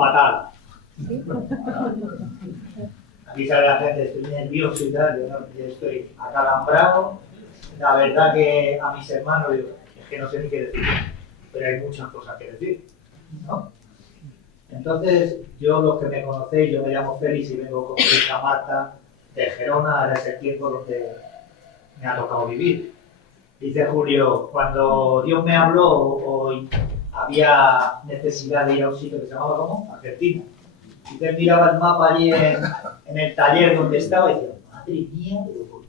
fatal. Aquí sale la gente, estoy nervioso y tal, yo estoy acalambrado. La verdad que a mis hermanos digo, es que no sé ni qué decir, pero hay muchas cosas que decir, ¿no? Entonces, yo, los que me conocéis, yo me llamo Félix y vengo con mi hija Marta de Gerona, ahora es el tiempo donde me ha tocado vivir. Dice Julio, cuando Dios me habló, hoy había necesidad de ir a un sitio que se llamaba, ¿cómo? Argentina. Y usted miraba el mapa allí en el taller donde estaba y decía, madre mía, pero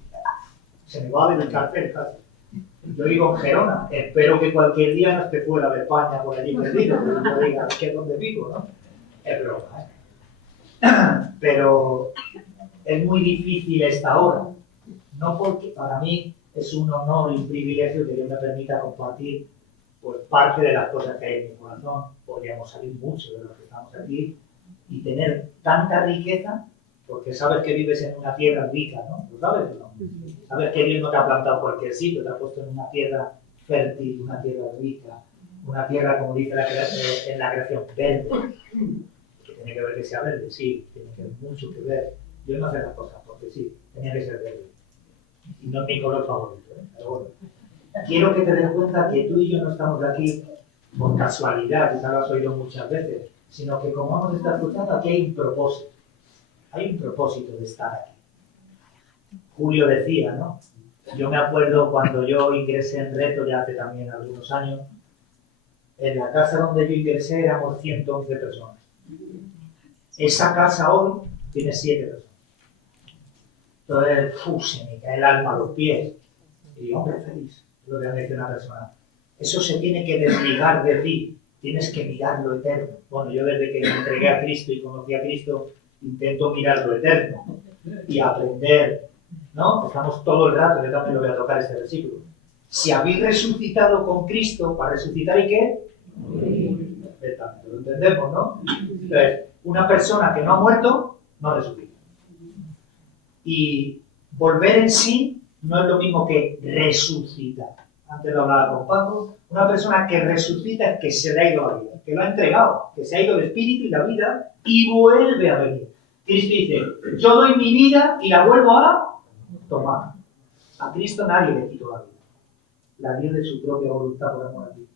se me va a ver el cartel casi. Yo vivo en Gerona, espero que cualquier día no esté fuera de España por allí perdido, pero no diga que es donde vivo, ¿no? Es broma, ¿eh? Pero es muy difícil esta hora, no porque para mí es un honor y un privilegio que Dios me permita compartir pues, parte de las cosas que hay en mi corazón. Podríamos salir mucho de los que estamos aquí y tener tanta riqueza, porque sabes que vives en una tierra rica, ¿no? ¿Lo sabes o no? Sabes que Dios no te ha plantado en cualquier sitio, te ha puesto en una tierra fértil, una tierra rica, una tierra, como dice en la creación, verde. Que tiene que ver que sea verde, sí, tiene que ver mucho que ver. Dios no hace las cosas porque sí, tenía que ser verde. Y no es mi color favorito, ¿eh? Pero bueno. Quiero que te des cuenta que tú y yo no estamos aquí por casualidad, quizás lo has oído muchas veces, sino que como hemos estado escuchando, aquí hay un propósito. Hay un propósito de estar aquí. Julio decía, ¿no? Yo me acuerdo cuando yo ingresé en Reto, ya hace también algunos años, en la casa donde yo ingresé éramos 111 personas. Esa casa hoy tiene 7 personas. Entonces, se me cae el alma a los pies. Y digo, hombre, feliz, lo que ha dicho una persona. Eso se tiene que desligar de ti. Tienes que mirar lo eterno. Bueno, yo desde que me entregué a Cristo y conocí a Cristo, intento mirar lo eterno y aprender, ¿no? Estamos todo el rato, yo también lo voy a tocar este versículo. Si habéis resucitado con Cristo, ¿para resucitar y qué? Perfectamente, lo entendemos, ¿no? Entonces, una persona que no ha muerto, no resucita. Y volver en sí no es lo mismo que resucitar. Antes lo hablaba con Paco. Una persona que resucita es que se le ha ido la vida, que lo ha entregado, que se ha ido el espíritu y la vida y vuelve a venir. Cristo dice, yo doy mi vida y la vuelvo a tomar. A Cristo nadie le quitó la vida. La dio de su propia voluntad por amor a ti.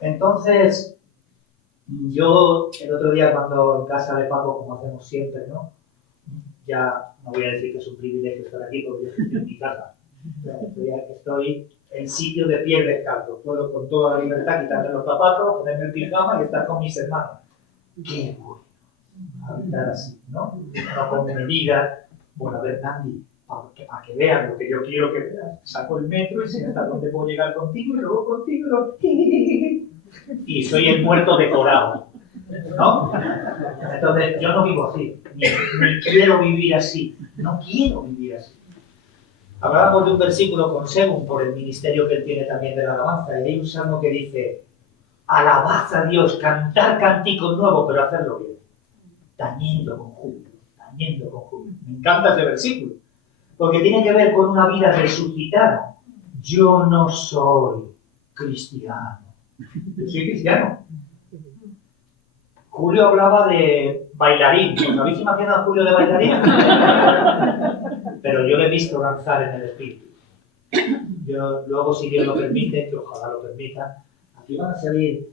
Entonces, yo el otro día cuando en casa de Paco, como hacemos siempre, ¿no? Ya no voy a decir que es un privilegio estar aquí porque yo estoy en mi casa. Estoy en sitio de pie descalzo. Puedo con toda la libertad quitarme los zapatos, ponerme el pijama y estar con mis hermanos. Qué bueno habitar así, ¿no? No como me diga, bueno, a ver, Andy, para que vean lo que yo quiero que vean. Saco el metro y sé hasta dónde puedo llegar contigo y luego contigo y soy el muerto decorado, ¿no? Entonces, yo no vivo así, ni quiero vivir así, no quiero vivir así. Hablábamos de un versículo con Según por el ministerio que él tiene también de la alabanza, y hay un salmo que dice, alabad a Dios, cantar cánticos nuevos, pero hacerlo bien, tañendo con júbilo, tañendo con júbilo. Me encanta ese versículo, porque tiene que ver con una vida resucitada. Yo no soy cristiano, yo soy cristiano. Julio hablaba de bailarín. ¿Os habéis imaginado a Julio de bailarín? Pero yo le he visto danzar en el espíritu. Yo, luego, si Dios lo permite, que ojalá lo permita, aquí van a salir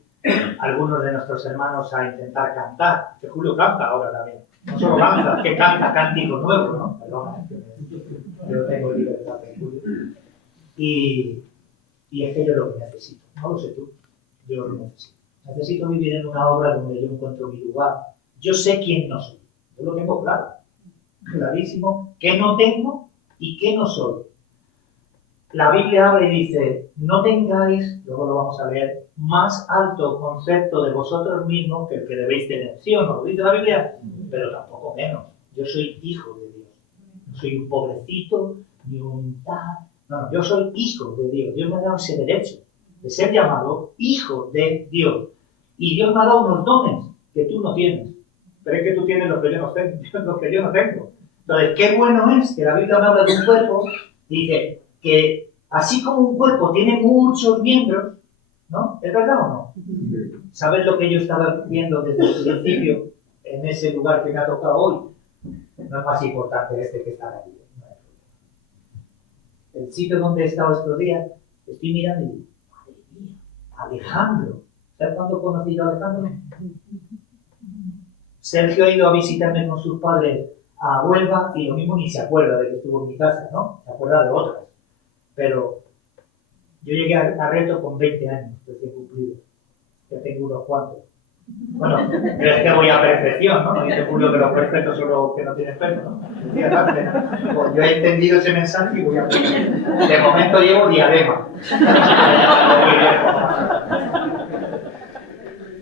algunos de nuestros hermanos a intentar cantar. Que Julio canta ahora también. No solo canta, que canta cánticos nuevos, ¿no? Perdona, yo tengo libertad de Julio. Y es que yo lo que necesito. No lo sé tú, yo lo necesito. Necesito vivir en una obra donde yo encuentro mi lugar. Yo sé quién no soy. Yo lo tengo claro. Clarísimo. ¿Qué no tengo y qué no soy? La Biblia habla y dice, no tengáis, luego lo vamos a leer, más alto concepto de vosotros mismos que el que debéis tener. ¿Sí o no? ¿Lo dice la Biblia? Pero tampoco menos. Yo soy hijo de Dios. No soy un pobrecito, ni un tal. No, yo soy hijo de Dios. Dios me ha dado ese derecho de ser llamado hijo de Dios. Y Dios me ha dado unos dones que tú no tienes. Pero es que tú tienes los que yo no tengo. Entonces, qué bueno es que la Biblia me habla de un cuerpo y dice que así como un cuerpo tiene muchos miembros, ¿No? ¿Es verdad o no? ¿Sabes lo que yo estaba viendo desde el principio en ese lugar que me ha tocado hoy? No es más importante este que estar aquí. No hay problema. El sitio donde he estado estos días, estoy mirando y digo, madre mía, Alejandro. ¿Sabes cuándo he conocido a Alejandro? Sergio ha ido a visitarme con sus padres a Huelva y lo mismo ni se acuerda de que estuvo en mi casa, ¿no? Se acuerda de otras. Pero yo llegué a Reto con 20 años, recién cumplido. Ya tengo unos cuantos. Bueno, pero es que voy a perfección, ¿no? Dice Julio que los perfectos son los que no tienen pelo, ¿no? Pues yo he entendido ese mensaje y voy a perfección. De momento llevo diadema.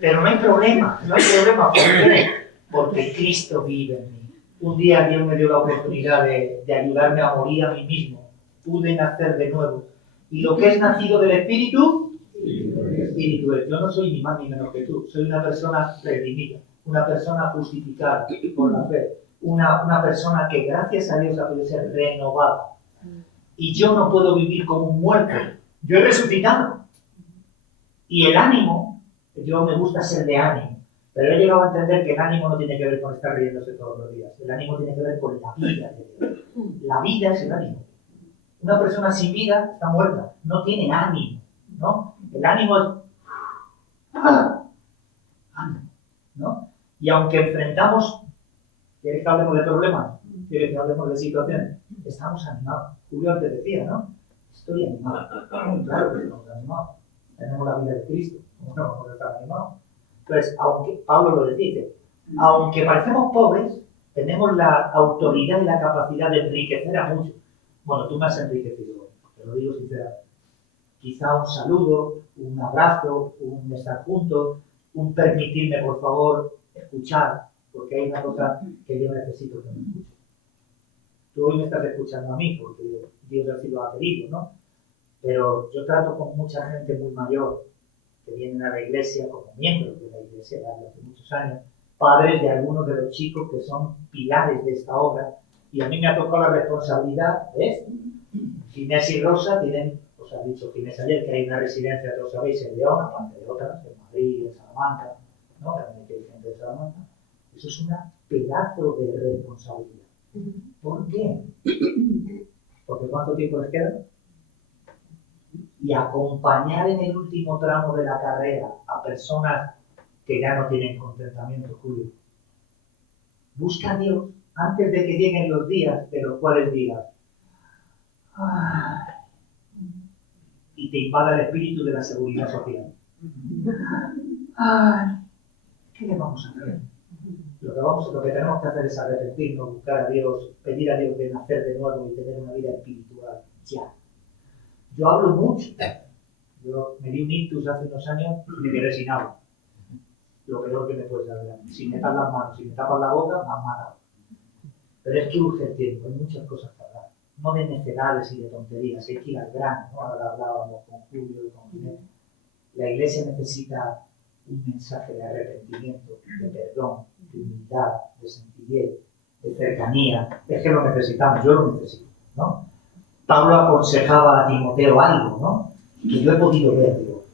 Pero no hay problema, no hay problema. ¿Por qué? Porque Cristo vive en mí. Un día Dios me dio la oportunidad de ayudarme a morir a mí mismo. Pude nacer de nuevo. Y lo que es nacido del Espíritu, Espíritu es. Yo no soy ni más ni menos que tú. Soy una persona redimida, una persona justificada por la fe, una persona que gracias a Dios ha podido ser renovada. Y yo no puedo vivir como un muerto. Yo he resucitado. Y el ánimo, yo me gusta ser de ánimo. Pero he llegado a entender que el ánimo no tiene que ver con estar riéndose todos los días. El ánimo tiene que ver con la vida de Dios. La vida es el ánimo. Una persona sin vida está muerta, no tiene ánimo, ¿no? El ánimo es ánimo, ¿no? Y aunque enfrentamos, ¿quieres que hablemos de problemas? ¿Quieres que hablemos de situaciones? Estamos animados. Julio antes decía, ¿no? Estoy animado. Claro que estamos animados. Tenemos la vida de Cristo. ¿Cómo no vamos a estar animados? Entonces, aunque Pablo lo dice, aunque parecemos pobres, tenemos la autoridad y la capacidad de enriquecer a muchos. Bueno, tú me has enriquecido, te lo digo sinceramente. Quizá un saludo, un abrazo, un estar juntos, un permitirme, por favor, escuchar, porque hay una cosa que yo necesito que me escuche. Tú hoy me estás escuchando a mí, porque Dios así lo ha querido, ¿no? Pero yo trato con mucha gente muy mayor, que vienen a la iglesia como miembros de la iglesia desde hace muchos años, padres de algunos de los chicos que son pilares de esta obra, y a mí me ha tocado la responsabilidad de esto. Ginés y Rosa tienen, os ha dicho Ginés ayer, que hay una residencia, todos sabéis, en León, aparte de otras, en Madrid, en Salamanca, ¿no? También hay gente de Salamanca. Eso es un pedazo de responsabilidad. ¿Por qué? Porque ¿cuánto tiempo les queda? Y acompañar en el último tramo de la carrera a personas que ya no tienen contentamiento, Julio. Busca a Dios antes de que lleguen los días de los cuales digas, y te invada el espíritu de la seguridad social. ¿Qué le vamos a hacer? Lo que tenemos que hacer es arrepentirnos, buscar a Dios, pedir a Dios de nacer de nuevo y tener una vida espiritual ya. Yo hablo mucho. Yo me di un ictus hace unos años y me quedé sin agua. Lo peor que me puedes dar. Si me tapas las manos, si me tapas la boca, me han matado. Pero es que urge el tiempo, hay muchas cosas que hablar. No de necedades y de tonterías, hay que ir al grano, ¿no? Ahora hablábamos con Julio y con Ginés. La iglesia necesita un mensaje de arrepentimiento, de perdón, de humildad, de sencillez, de cercanía. Es que lo necesitamos, yo lo necesito, ¿no? Pablo aconsejaba a Timoteo algo, ¿no? Que yo he podido ver, digo,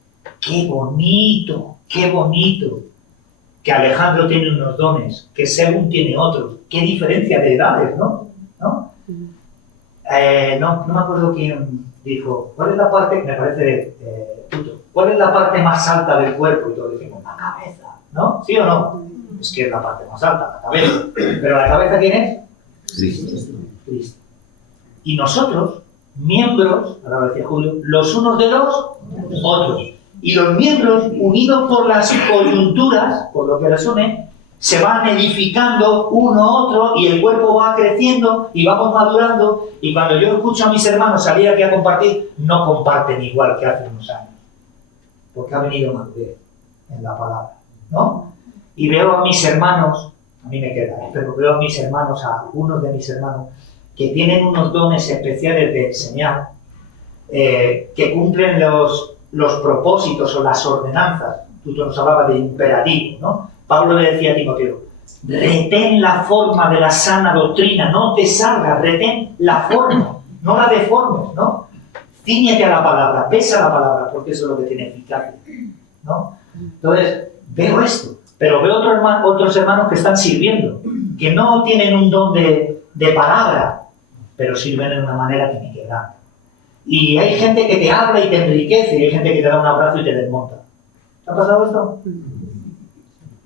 qué bonito, que Alejandro tiene unos dones, que Según tiene otros, qué diferencia de edades, ¿no? No me acuerdo quién dijo, ¿cuál es la parte, me parece tuto, cuál es la parte más alta del cuerpo? Y todos decimos, la cabeza, ¿no? ¿Sí o no? Es que es la parte más alta, la cabeza. ¿Pero la cabeza quién es? Cristo. Y nosotros, miembros, ahora lo decía Julio, los unos de los otros. Y los miembros, unidos por las coyunturas, por lo que les une, se van edificando uno a otro y el cuerpo va creciendo y vamos madurando. Y cuando yo escucho a mis hermanos salir aquí a compartir, no comparten igual que hace unos años. Porque ha venido madurez en la palabra, ¿no? Y veo a mis hermanos, a mí me queda, pero veo a mis hermanos, a algunos de mis hermanos, que tienen unos dones especiales de enseñar, que cumplen los propósitos o las ordenanzas. Tú nos hablabas de imperativo, ¿no? Pablo le decía a Timoteo, retén la forma de la sana doctrina, no te salgas, retén la forma, no la deformes, ¿no? Cíñete a la palabra, pesa la palabra, porque eso es lo que tiene eficacia, ¿no? Entonces, veo esto, pero veo otros hermanos que están sirviendo, que no tienen un don de palabra, pero sirven de una manera que me quebranta. Y hay gente que te habla y te enriquece, y hay gente que te da un abrazo y te desmonta. ¿Te ha pasado esto?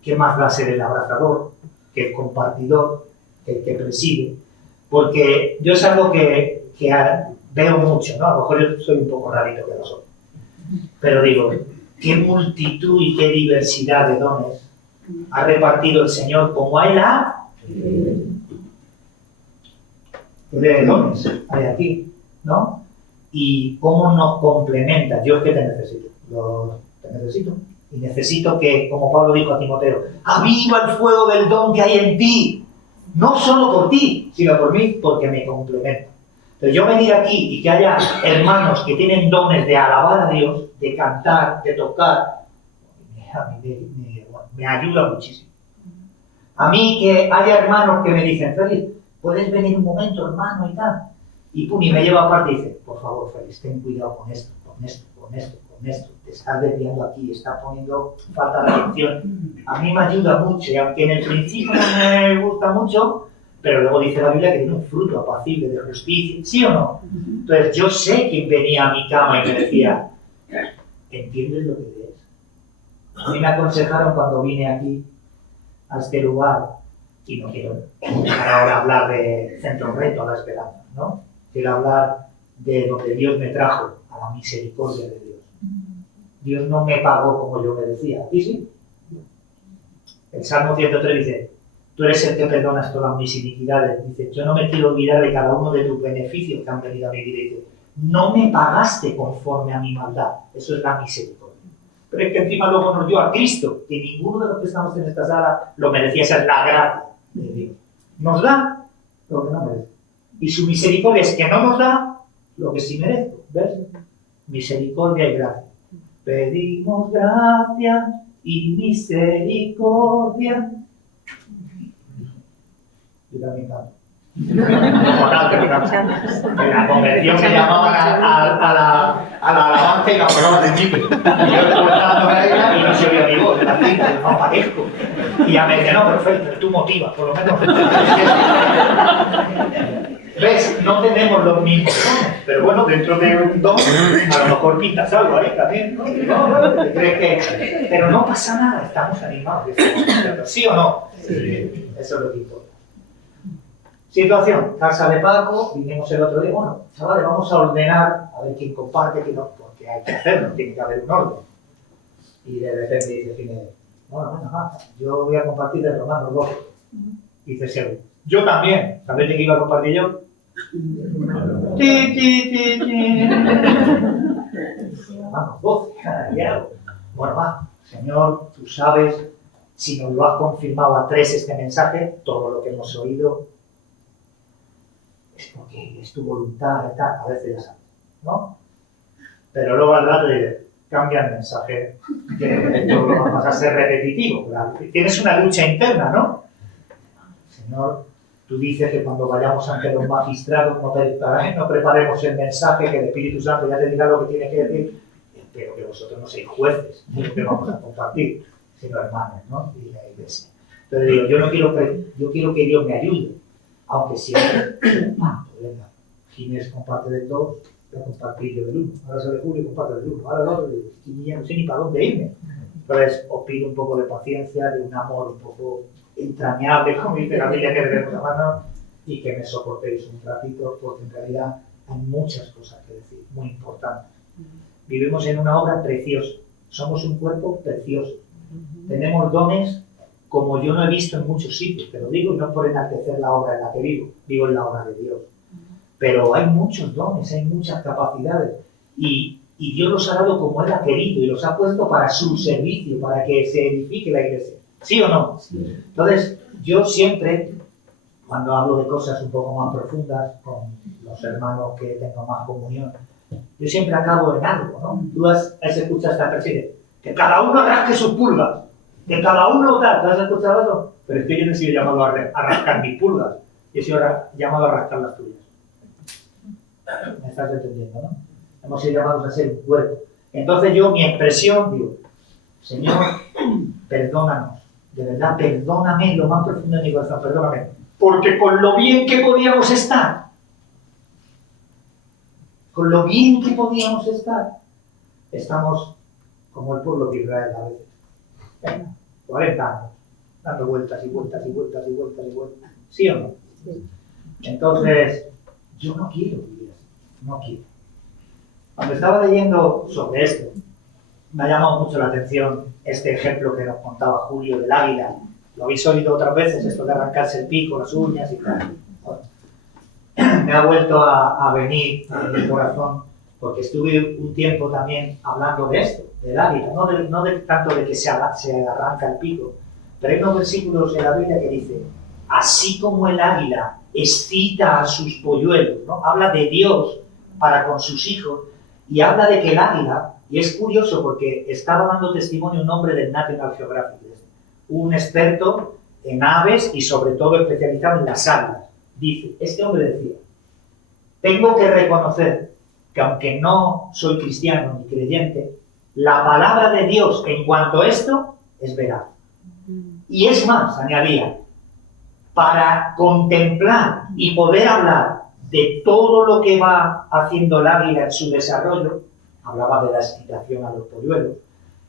¿Qué más va a ser el abrazador, que el compartidor, que el que preside? Porque yo es algo que veo mucho, ¿no? A lo mejor yo soy un poco rarito que lo soy. Pero digo, qué multitud y qué diversidad de dones ha repartido el Señor como a Él ha. ¿Qué de dones hay aquí, no? Y cómo nos complementa. Yo es que te necesito. Te necesito. Y necesito que, como Pablo dijo a Timoteo, aviva el fuego del don que hay en ti. No solo por ti, sino por mí, porque me complementa. Entonces yo venir aquí y que haya hermanos que tienen dones de alabar a Dios, de cantar, de tocar, me ayuda muchísimo. A mí que haya hermanos que me dicen, Félix, ¿puedes venir un momento, hermano, y tal? Y pum, y me lleva aparte y dice, por favor, Félix, ten cuidado con esto, con esto, con esto, con esto. Te estás desviando aquí, estás poniendo falta de atención. A mí me ayuda mucho, y aunque en el principio no me gusta mucho, pero luego dice la Biblia que tiene un fruto apacible de justicia, ¿sí o no? Entonces yo sé quién venía a mi cama y me decía, ¿entiendes lo que lees? A mí me aconsejaron cuando vine aquí, a este lugar, y no quiero ahora hablar de Centro Reto a la Esperanza, ¿no? Quiero hablar de donde Dios me trajo, a la misericordia de Dios. Dios no me pagó como yo merecía, ¿sí? Sí. El Salmo 103 dice, tú eres el que perdonas todas mis iniquidades. Dice, yo no me quiero olvidar de cada uno de tus beneficios que han venido a mi vida. Dice, no me pagaste conforme a mi maldad. Eso es la misericordia. Pero es que encima luego nos dio a Cristo, que ninguno de los que estamos en esta sala lo merecía. Esa es la gracia de Dios. Nos da lo que no merece. Y su misericordia es que no nos da lo que sí merezco. ¿Ves? Misericordia y gracia. Pedimos gracia y misericordia. Yo también canto. En la convención me llamaban a la alabanza y la prueba de Chipre. Y yo escuchándome a ella y no se oía mi voz, de la cinta, no aparezco. Y ya me decía, no, perfecto, tú motivas, por lo menos. ¿Ves? No tenemos los mismos dones, pero bueno, dentro de un don, a lo mejor pintas algo ahí también, ¿no? ¿Te crees que...? Pero no pasa nada, estamos animados. ¿Sí o no? Sí. Eso es lo que importa. Situación, casa de Paco, vinimos el otro día, bueno, chavales, vamos a ordenar, a ver quién comparte, quién no, porque hay que hacerlo, tiene que haber un orden. Y de repente dice Jiménez, bueno, venga, va, yo voy a compartir de Romanos 12. Y dice Sergio, yo también, ¿sabéis de qué iba a compartir yo? Romanos 12, ya. Bueno, va, Señor, tú sabes, si nos lo has confirmado a 3 este mensaje, todo lo que hemos oído, es porque es tu voluntad y tal, a veces ya sabes, ¿no? Pero luego al rato dices, cambia el mensaje, que esto va a pasar a ser repetitivo. Tienes una lucha interna, ¿no? Señor, tú dices que cuando vayamos ante los magistrados no preparemos el mensaje, que el Espíritu Santo ya te dirá lo que tiene que decir, pero que vosotros no seáis jueces de lo que vamos a compartir, sino hermanos, ¿no? Y la iglesia. Entonces digo, yo quiero que Dios me ayude, aunque siempre, venga, Ginés comparte de todos, voy a compartir yo del uno, ahora sale Julio y comparte del uno, ahora el otro, y ya no sé ni para dónde irme. Entonces os pido un poco de paciencia, de un amor un poco entrañable, como dice la Biblia, que debemos amarnos, y que me soportéis un ratito, porque en realidad hay muchas cosas que decir, muy importantes. Vivimos en una obra preciosa, somos un cuerpo precioso, tenemos dones como yo no he visto en muchos sitios, te lo digo, y no por enaltecer la obra en la que vivo en la obra de Dios. Pero hay muchos dones, hay muchas capacidades, y Dios los ha dado como Él ha querido, y los ha puesto para su servicio, para que se edifique la iglesia. ¿Sí o no? Sí. Entonces, yo siempre, cuando hablo de cosas un poco más profundas, con los hermanos que tengo más comunión, yo siempre acabo en algo, ¿no? Tú has escuchado esta frase, que cada uno rasque sus pulgas. De cada uno tal, ¿te has escuchado eso? Pero es que yo no he sido llamado a rascar mis pulgas, yo he sido llamado a rascar las tuyas. ¿Me estás entendiendo, no? Hemos sido llamados a ser un cuerpo. Entonces yo, mi expresión, digo, Señor, perdónanos. De verdad, perdóname lo más profundo de mi corazón, perdóname. Porque con lo bien que podíamos estar, estamos como el pueblo de Israel a veces. Venga, 40 años, dando vueltas y vueltas y vueltas y vueltas y vueltas. ¿Sí o no? Sí. Entonces, yo no quiero vivir así, no quiero. Cuando estaba leyendo sobre esto, me ha llamado mucho la atención este ejemplo que nos contaba Julio del águila. Lo habéis oído otras veces, esto de arrancarse el pico, las uñas y tal. Bueno, me ha vuelto a venir a mi corazón porque estuve un tiempo también hablando de esto, del águila, no tanto de que se arranca el pico, pero hay unos versículos en la Biblia que dice, así como el águila excita a sus polluelos, ¿no? Habla de Dios para con sus hijos y habla de que el águila, y es curioso porque estaba dando testimonio un hombre del National Geographic, un experto en aves y sobre todo especializado en las águilas. Dice, este hombre decía, tengo que reconocer que aunque no soy cristiano ni creyente, la palabra de Dios en cuanto a esto es veraz. Y es más, añadía, para contemplar y poder hablar de todo lo que va haciendo el águila en su desarrollo, hablaba de la excitación a los polluelos,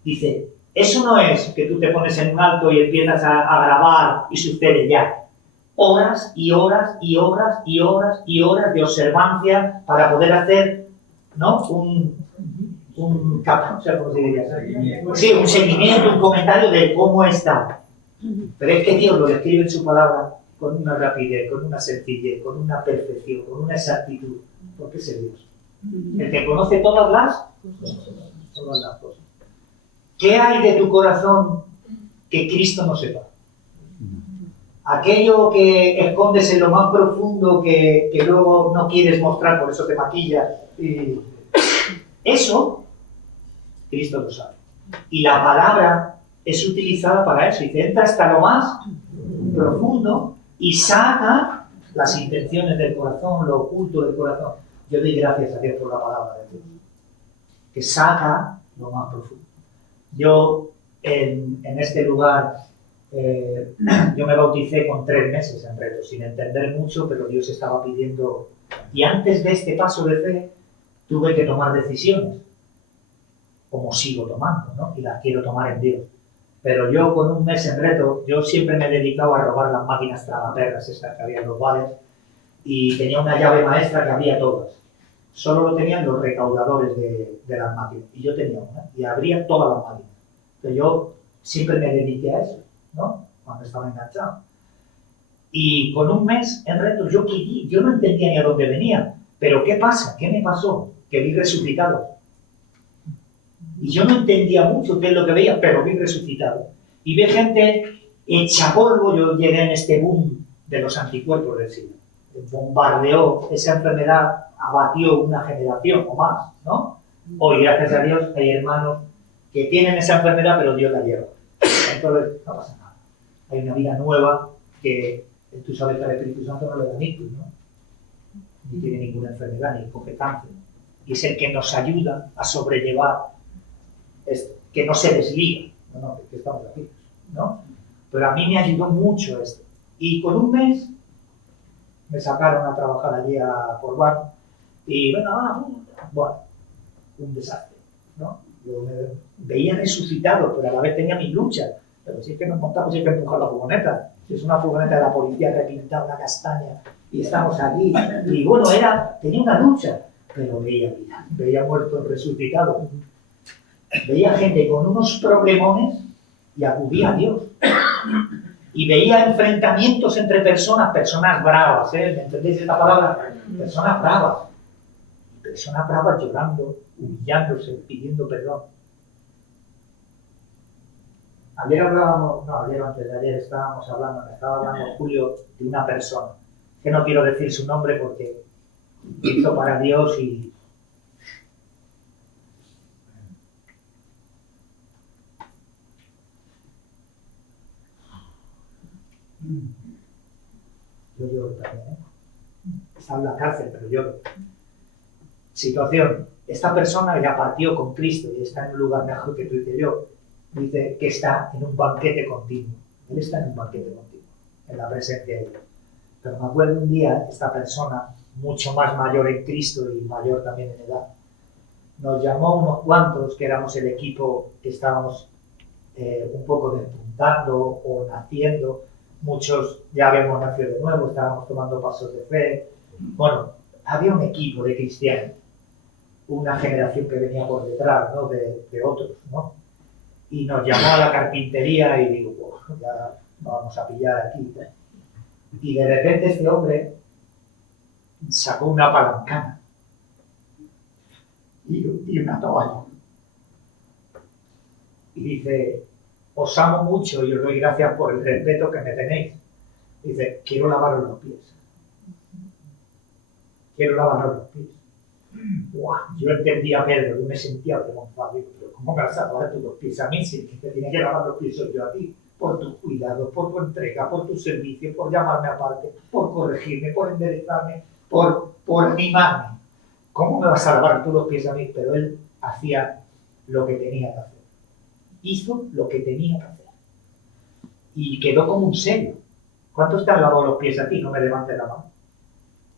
dice, eso no es que tú te pones en un alto y empiezas a grabar y sucede ya. Horas y horas y horas y horas y horas de observancia para poder hacer, ¿no? un seguimiento, un comentario de cómo está. Pero es que Dios lo describe en su palabra con una rapidez, con una sencillez, con una perfección, con una exactitud, porque es el Dios. El que conoce todas las cosas. ¿Qué hay de tu corazón que Cristo no sepa? Aquello que escondes en lo más profundo que luego no quieres mostrar, por eso te maquillas. Y eso, Cristo lo sabe. Y la palabra es utilizada para eso. Y entra hasta lo más profundo y saca las intenciones del corazón, lo oculto del corazón. Yo doy gracias a Dios por la palabra de Dios, que saca lo más profundo. Yo, en este lugar, yo me bauticé con 3 meses en reto, sin entender mucho, pero Dios estaba pidiendo. Y antes de este paso de fe, tuve que tomar decisiones, como sigo tomando, ¿no? Y las quiero tomar en Dios. Pero yo, con 1 mes en reto, yo siempre me he dedicado a robar las máquinas tragaperras, estas que había en los bares, y tenía una llave maestra que abría todas. Solo lo tenían los recaudadores de las máquinas, y yo tenía una, y abría todas las máquinas. Pero yo siempre me dediqué a eso, ¿no? Cuando estaba enganchado. Y con 1 mes en reto, yo no entendía ni a dónde venía. Pero ¿qué pasa? ¿Qué me pasó? Que vi resucitado. Y yo no entendía mucho qué es lo que veía, pero vi resucitado. Y vi gente hecha polvo. Yo llegué en este boom de los anticuerpos del siglo. Bombardeó esa enfermedad, abatió una generación o más, ¿no? Hoy, gracias a Dios, hay hermanos que tienen esa enfermedad, pero Dios la lleva. Entonces, no pasa nada. Hay una vida nueva que tú sabes que al Espíritu Santo no le da ictus, ¿no? Ni tiene ninguna enfermedad, ni coge cáncer. Y es el que nos ayuda a sobrellevar esto, que no se desliga. No, que estamos aquí, ¿no? Pero a mí me ayudó mucho esto. Y con 1 mes me sacaron a trabajar allí a Corbán y bueno, un desastre, ¿no? Yo me veía resucitado, pero a la vez tenía mis luchas. Pero si es que nos montamos y hay que empujar la furgoneta. Si es una furgoneta de la policía repintada, una castaña, y estamos allí. Y bueno, tenía una lucha, pero veía muertos resucitados. Veía gente con unos problemones y acudía a Dios. Y veía enfrentamientos entre personas bravas, ¿me entendéis esta palabra? Personas bravas llorando, humillándose, pidiendo perdón. Ayer antes de ayer estaba hablando Julio de una persona, que no quiero decir su nombre porque hizo para Dios y... Yo lloro también, Está en la cárcel, pero lloro. Situación. esta persona ya partió con Cristo y está en un lugar mejor que tú y que yo. Dice que está en un banquete continuo. Él está en un banquete continuo, en la presencia de Dios. Pero me acuerdo un día, esta persona, mucho más mayor en Cristo y mayor también en edad, nos llamó unos cuantos que éramos el equipo que estábamos un poco despuntando o naciendo. Muchos ya habíamos nacido de nuevo, estábamos tomando pasos de fe. Bueno, había un equipo de cristianos, una generación que venía por detrás, ¿no? de otros, ¿no? Y nos llamó a la carpintería y digo, pues ya vamos a pillar aquí. Y de repente este hombre sacó una palancana y una toalla. Y dice, os amo mucho y os doy gracias por el respeto que me tenéis. Dice, quiero lavaros los pies. Quiero lavaros los pies. ¡Buah! Yo entendía a Pedro, yo me sentía avergonzado. Digo, pero ¿cómo me vas a lavar tú los pies a mí? Si el que te tiene que lavar los pies soy yo a ti. Por tu cuidado, por tu entrega, por tu servicio, por llamarme aparte, por corregirme, por enderezarme, por animarme. ¿Cómo me vas a lavar tú los pies a mí? Pero él hacía lo que tenía que hacer. Hizo lo que tenía que hacer. Y quedó como un sello. ¿Cuántos te han lavado los pies a ti? No me levantes la mano.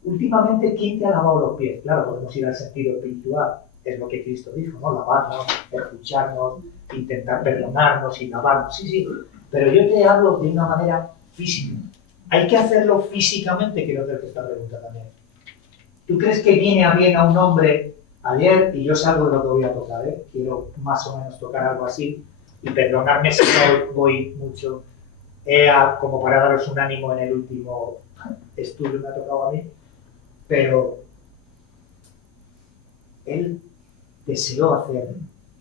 Últimamente, ¿quién te ha lavado los pies? Claro, podemos ir al sentido espiritual. Es lo que Cristo dijo, ¿no? Lavarnos, escucharnos, intentar perdonarnos y lavarnos. Sí, sí. Pero yo te hablo de una manera física. Hay que hacerlo físicamente, quiero hacerte esta pregunta también. ¿Tú crees que viene a bien a un hombre ayer, y yo salgo de lo que voy a tocar, quiero más o menos tocar algo así, y perdonadme si no voy mucho, como para daros un ánimo en el último estudio me ha tocado a mí, pero él deseó hacer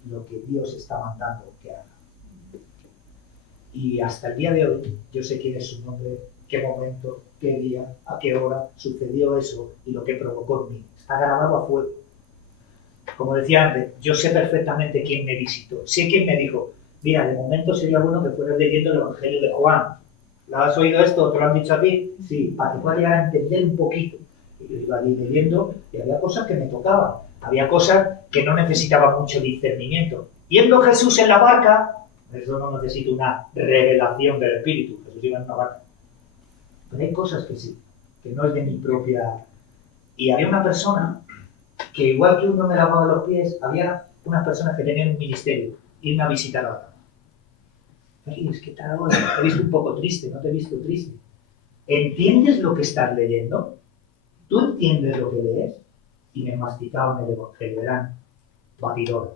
lo que Dios está mandando que haga. Y hasta el día de hoy, yo sé quién es su nombre, qué momento, qué día, a qué hora sucedió eso y lo que provocó en mí. Está grabado a fuego. Como decía antes, yo sé perfectamente quién me visitó. Sé quién me dijo, mira, de momento sería bueno que fueras leyendo el Evangelio de Juan. ¿Lo has oído esto? ¿Te lo han dicho a ti? Sí, para que puedas llegar a entender un poquito. Y yo iba allí leyendo y había cosas que me tocaban. Había cosas que no necesitaban mucho discernimiento. Yendo Jesús en la barca, eso no necesita una revelación del Espíritu. Jesús iba en una barca. Pero hay cosas que sí, que no es de mi propia... Y había una persona que igual que uno me lavaba los pies, había unas personas que tenían un ministerio, irme a visitar a la cama. Oye, es que tal ahora, te he visto un poco triste, no te he visto triste. ¿Entiendes lo que estás leyendo? ¿Tú entiendes lo que lees? Y me masticaban el Evangelio, eran batidoras.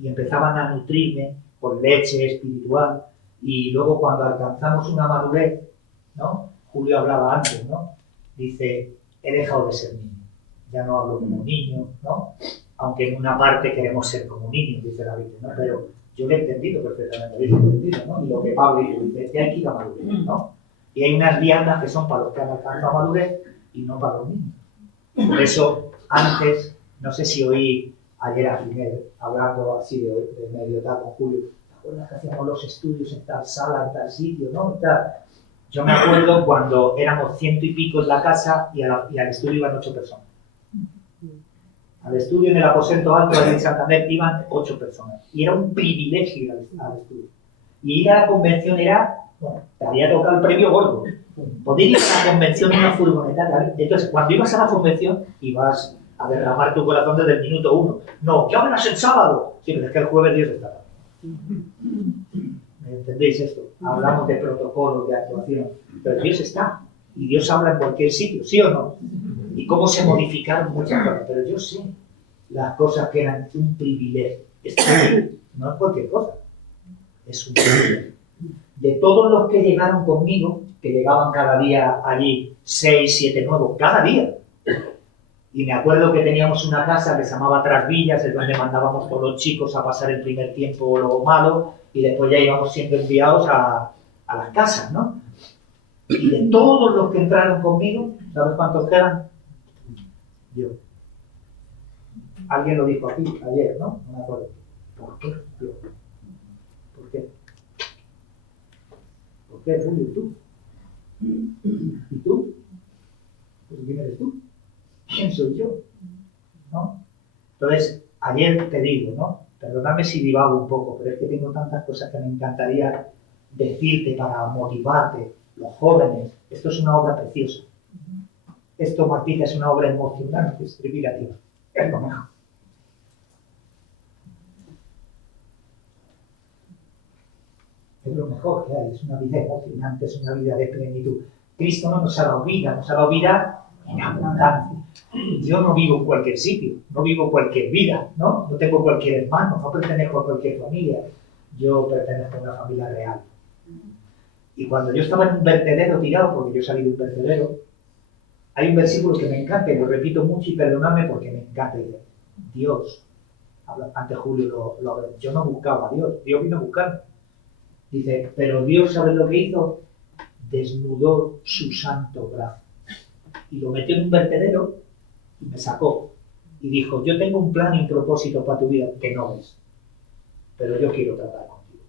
Y empezaban a nutrirme con leche espiritual. Y luego cuando alcanzamos una madurez, ¿no? Julio hablaba antes, ¿no? Dice, he dejado de ser niño. Ya no hablo como niño, ¿no? Aunque en una parte queremos ser como niños, dice la Biblia, ¿no? Pero yo lo he entendido perfectamente, lo he entendido, ¿no? Y lo que Pablo dice, que hay que ir a madurez, ¿no? Y hay unas dianas que son para los que han alcanzado madurez y no para los niños. Por eso, antes, no sé si oí ayer a Jiménez hablando así de medio tal con Julio, ¿te acuerdas que hacíamos los estudios en tal sala, en tal sitio, ¿no? Yo me acuerdo cuando éramos 100 y pico en la casa y al estudio iban 8 personas. Al estudio en el aposento alto de Santander iban 8 personas. Y era un privilegio ir al estudio. Y ir a la convención era, bueno, te había tocado el premio gordo. Poder ir a la convención en una furgoneta. Entonces, cuando ibas a la convención, ibas a derramar tu corazón desde el minuto 1. No, ya verás el sábado. Sí, pero es que el jueves Dios estaba. ¿Me entendéis esto? Hablamos de protocolos, de actuación. Pero Dios está. Y Dios habla en cualquier sitio, ¿sí o no? Y cómo se modificaron muchas cosas. Pero yo sé las cosas que eran un privilegio. Esto no es cualquier cosa. Es un privilegio. De todos los que llegaron conmigo, que llegaban cada día allí, 6, 7 nuevos, cada día. Y me acuerdo que teníamos una casa que se llamaba Trasvillas, es donde mandábamos todos los chicos a pasar el primer tiempo lo malo, y después ya íbamos siendo enviados a las casas, ¿no? Y de todos los que entraron conmigo, ¿sabes cuántos quedan? Yo. Alguien lo dijo aquí ayer, ¿no? No me acuerdo. ¿Por qué? Yo. ¿Por qué? ¿Por qué, Julio? ¿Tú? ¿Y tú? Pues ¿quién eres tú? ¿Quién soy yo? ¿No? Entonces, ayer te digo, ¿no? Perdóname si divago un poco, pero es que tengo tantas cosas que me encantaría decirte para motivarte, los jóvenes. Esto es una obra preciosa. Esto, Martita, es una obra emocionante, estribilativa. Es lo mejor. Es lo mejor que hay, es una vida emocionante, es una vida de plenitud. Cristo no nos ha dado vida, nos ha dado vida en abundancia. Yo no vivo en cualquier sitio, no vivo cualquier vida, ¿no? No tengo cualquier hermano, no pertenezco a cualquier familia. Yo pertenezco a una familia real. Y cuando yo estaba en un vertedero tirado, porque yo salí de un vertedero, hay un versículo que me encanta y lo repito mucho y perdonadme porque me encanta. Dice, Dios, antes Julio yo no buscaba a Dios, Dios vino a buscarme. Dice, pero Dios, ¿sabes lo que hizo? Desnudó su santo brazo y lo metió en un vertedero y me sacó. Y dijo, yo tengo un plan y un propósito para tu vida que no ves, pero yo quiero tratar contigo.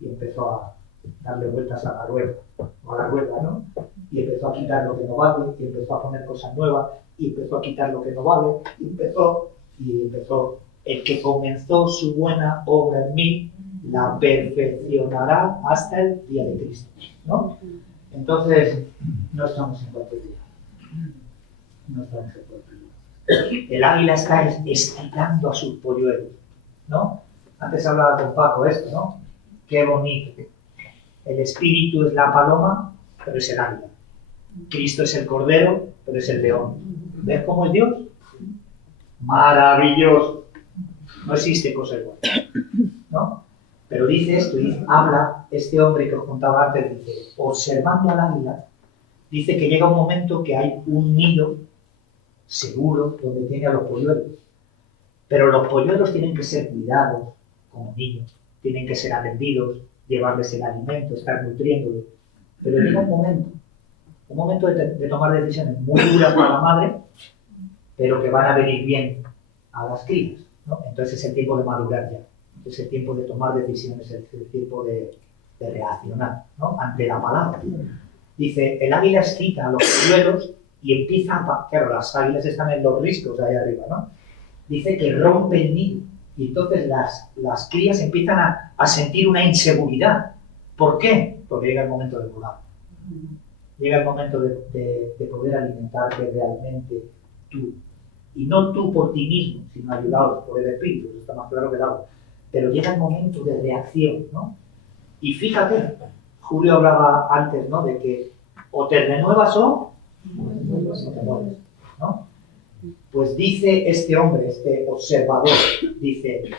Y empezó a darle vueltas a la rueda, ¿no? Y empezó a quitar lo que no vale, y empezó a poner cosas nuevas, y empezó a quitar lo que no vale, y empezó. El que comenzó su buena obra en mí, la perfeccionará hasta el día de Cristo, ¿no? Entonces, no estamos en cualquier día. No estamos en cualquier día. El águila está excitando a sus polluelos, ¿no? Antes hablaba con Paco esto, ¿no? Qué bonito. El espíritu es la paloma, pero es el águila. Cristo es el cordero, pero es el león. ¿Ves cómo es Dios? Maravilloso. No existe cosa igual, ¿no? Pero dice esto, habla este hombre que os contaba antes, dice, observando al águila, dice que llega un momento que hay un nido seguro donde tiene a los polluelos. Pero los polluelos tienen que ser cuidados como niños, tienen que ser atendidos, llevarles el alimento, estar nutriéndolos. Pero llega un momento de tomar decisiones muy duras para la madre, pero que van a venir bien a las crías, ¿no? Entonces es el tiempo de madurar ya, es el tiempo de tomar decisiones, es el tiempo de reaccionar, ¿no? Ante la palabra. Dice, el águila excita a los polluelos y empieza a... Claro, las águilas están en los riscos ahí arriba, ¿no? Dice que rompe el nido y entonces las crías empiezan a sentir una inseguridad. ¿Por qué? Porque llega el momento de volar. Llega el momento de poder alimentarte realmente tú. Y no tú por ti mismo, sino ayudado por el Espíritu, eso está más claro que el agua. Pero llega el momento de reacción, ¿no? Y fíjate, Julio hablaba antes, ¿no? De que o te renuevas o te mueres, ¿no? Pues dice este hombre, este observador, dice,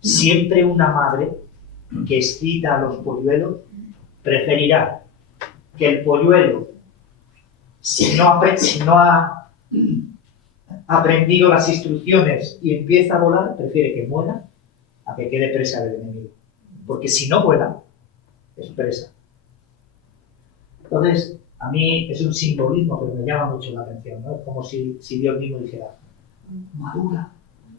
siempre una madre que excita a los polluelos preferirá que el polluelo, si no ha aprendido las instrucciones y empieza a volar, prefiere que muera a que quede presa del enemigo. Porque si no vuela, es presa. Entonces, a mí es un simbolismo, pero me llama mucho la atención, ¿no? Es como si Dios mismo dijera, madura,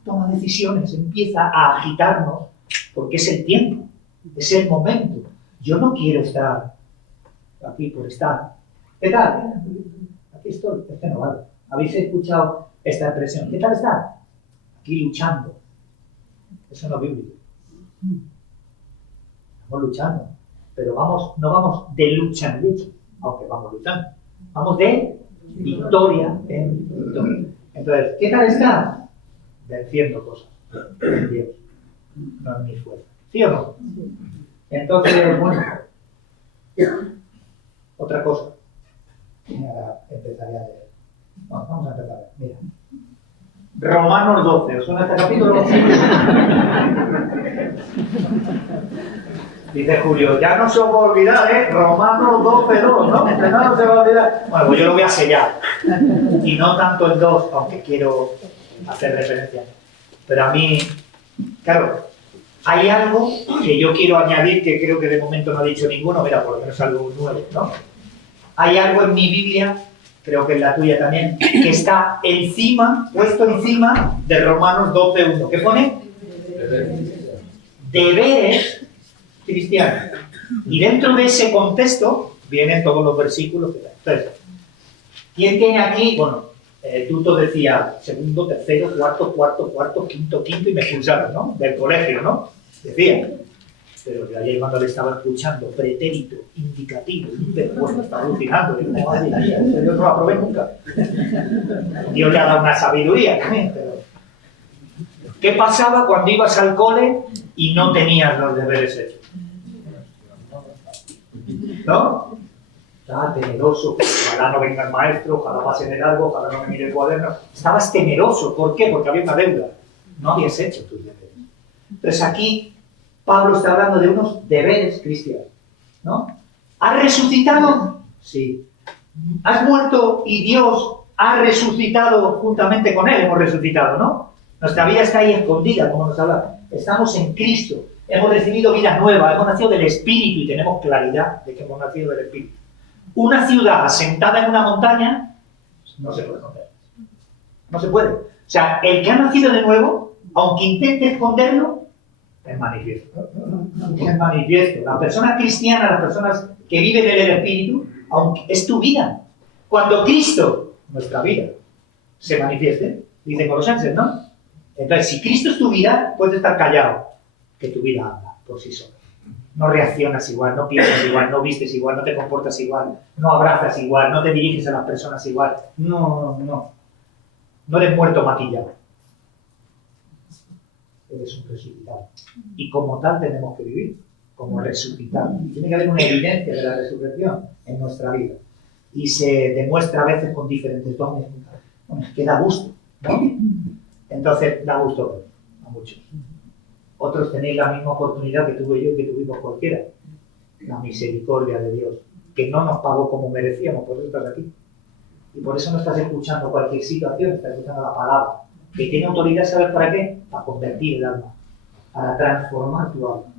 toma decisiones, empieza a agitarnos, porque es el tiempo, es el momento. Yo no quiero estar aquí por estar. ¿Qué tal? Aquí estoy, este no vale. ¿Habéis escuchado esta expresión? ¿Qué tal está? Aquí luchando. Eso no es bíblico. Estamos luchando. Pero no vamos de lucha en lucha, aunque vamos luchando. Vamos de victoria en victoria. Entonces, ¿qué tal está? Venciendo cosas. En Dios. No es mi fuerza. ¿Sí o no? Entonces, bueno. Otra cosa. Ahora empezaré a leer. Vamos a empezar. Mira. Romanos 12. ¿Os suena este capítulo? Dice Julio, ya no se os va a olvidar, ¿eh? Romanos 12, 2, ¿no? No se va a olvidar. Bueno, pues yo lo voy a sellar. Y no tanto en 2, aunque quiero hacer referencia. Pero a mí, claro, hay algo que yo quiero añadir que creo que de momento no ha dicho ninguno. Mira, por lo menos algo nuevo, ¿no? Hay algo en mi Biblia, creo que en la tuya también, que está puesto encima de Romanos 12, 1. ¿Qué pone? Deberes cristianos. Y dentro de ese contexto vienen todos los versículos. Entonces, ¿quién tiene aquí? Bueno, Tuto decía segundo, tercero, cuarto, quinto, y me expulsaron, ¿no? Del colegio, ¿no? Decía. Pero de ayer cuando le estaba escuchando, pretérito, indicativo, imperfecto, estaba alucinando. Digo, madre mía, eso yo no lo aprobé nunca. Dios le ha dado una sabiduría también, pero... ¿Qué pasaba cuando ibas al cole y no tenías los deberes hechos? ¿No? Estaba temeroso, ojalá no venga el maestro, ojalá pase de algo, ojalá no me mire el cuaderno. Estabas temeroso, ¿por qué? Porque había una deuda. No habías hecho tus deberes. Entonces aquí Pablo está hablando de unos deberes cristianos, ¿no? ¿Has resucitado? Sí. ¿Has muerto y Dios ha resucitado juntamente con él? Hemos resucitado, ¿no? Nuestra vida está ahí escondida, como nos habla. Estamos en Cristo. Hemos recibido vida nueva, hemos nacido del Espíritu y tenemos claridad de que hemos nacido del Espíritu. Una ciudad asentada en una montaña no se puede esconder. No se puede. O sea, el que ha nacido de nuevo, aunque intente esconderlo, es manifiesto. Es manifiesto. Las personas cristianas, las personas que viven en el Espíritu, aunque es tu vida. Cuando Cristo, nuestra vida, se manifieste, dice Colosenses, ¿no? Entonces, si Cristo es tu vida, puedes estar callado, que tu vida anda por sí sola. No reaccionas igual, no piensas igual, no vistes igual, no te comportas igual, no abrazas igual, no te diriges a las personas igual. No eres muerto maquillado. Eres un resucitado. Y como tal tenemos que vivir, como resucitados. Tiene que haber una evidencia de la resurrección en nuestra vida. Y se demuestra a veces con diferentes dones. Bueno, es que da gusto, ¿no? Entonces, da gusto ver a muchos. Otros tenéis la misma oportunidad que tuve yo y que tuvimos cualquiera. La misericordia de Dios, que no nos pagó como merecíamos, por eso estás aquí. Y por eso no estás escuchando cualquier situación, estás escuchando la palabra. Que tiene autoridad, ¿sabes para qué? Para convertir el alma, para transformar tu alma.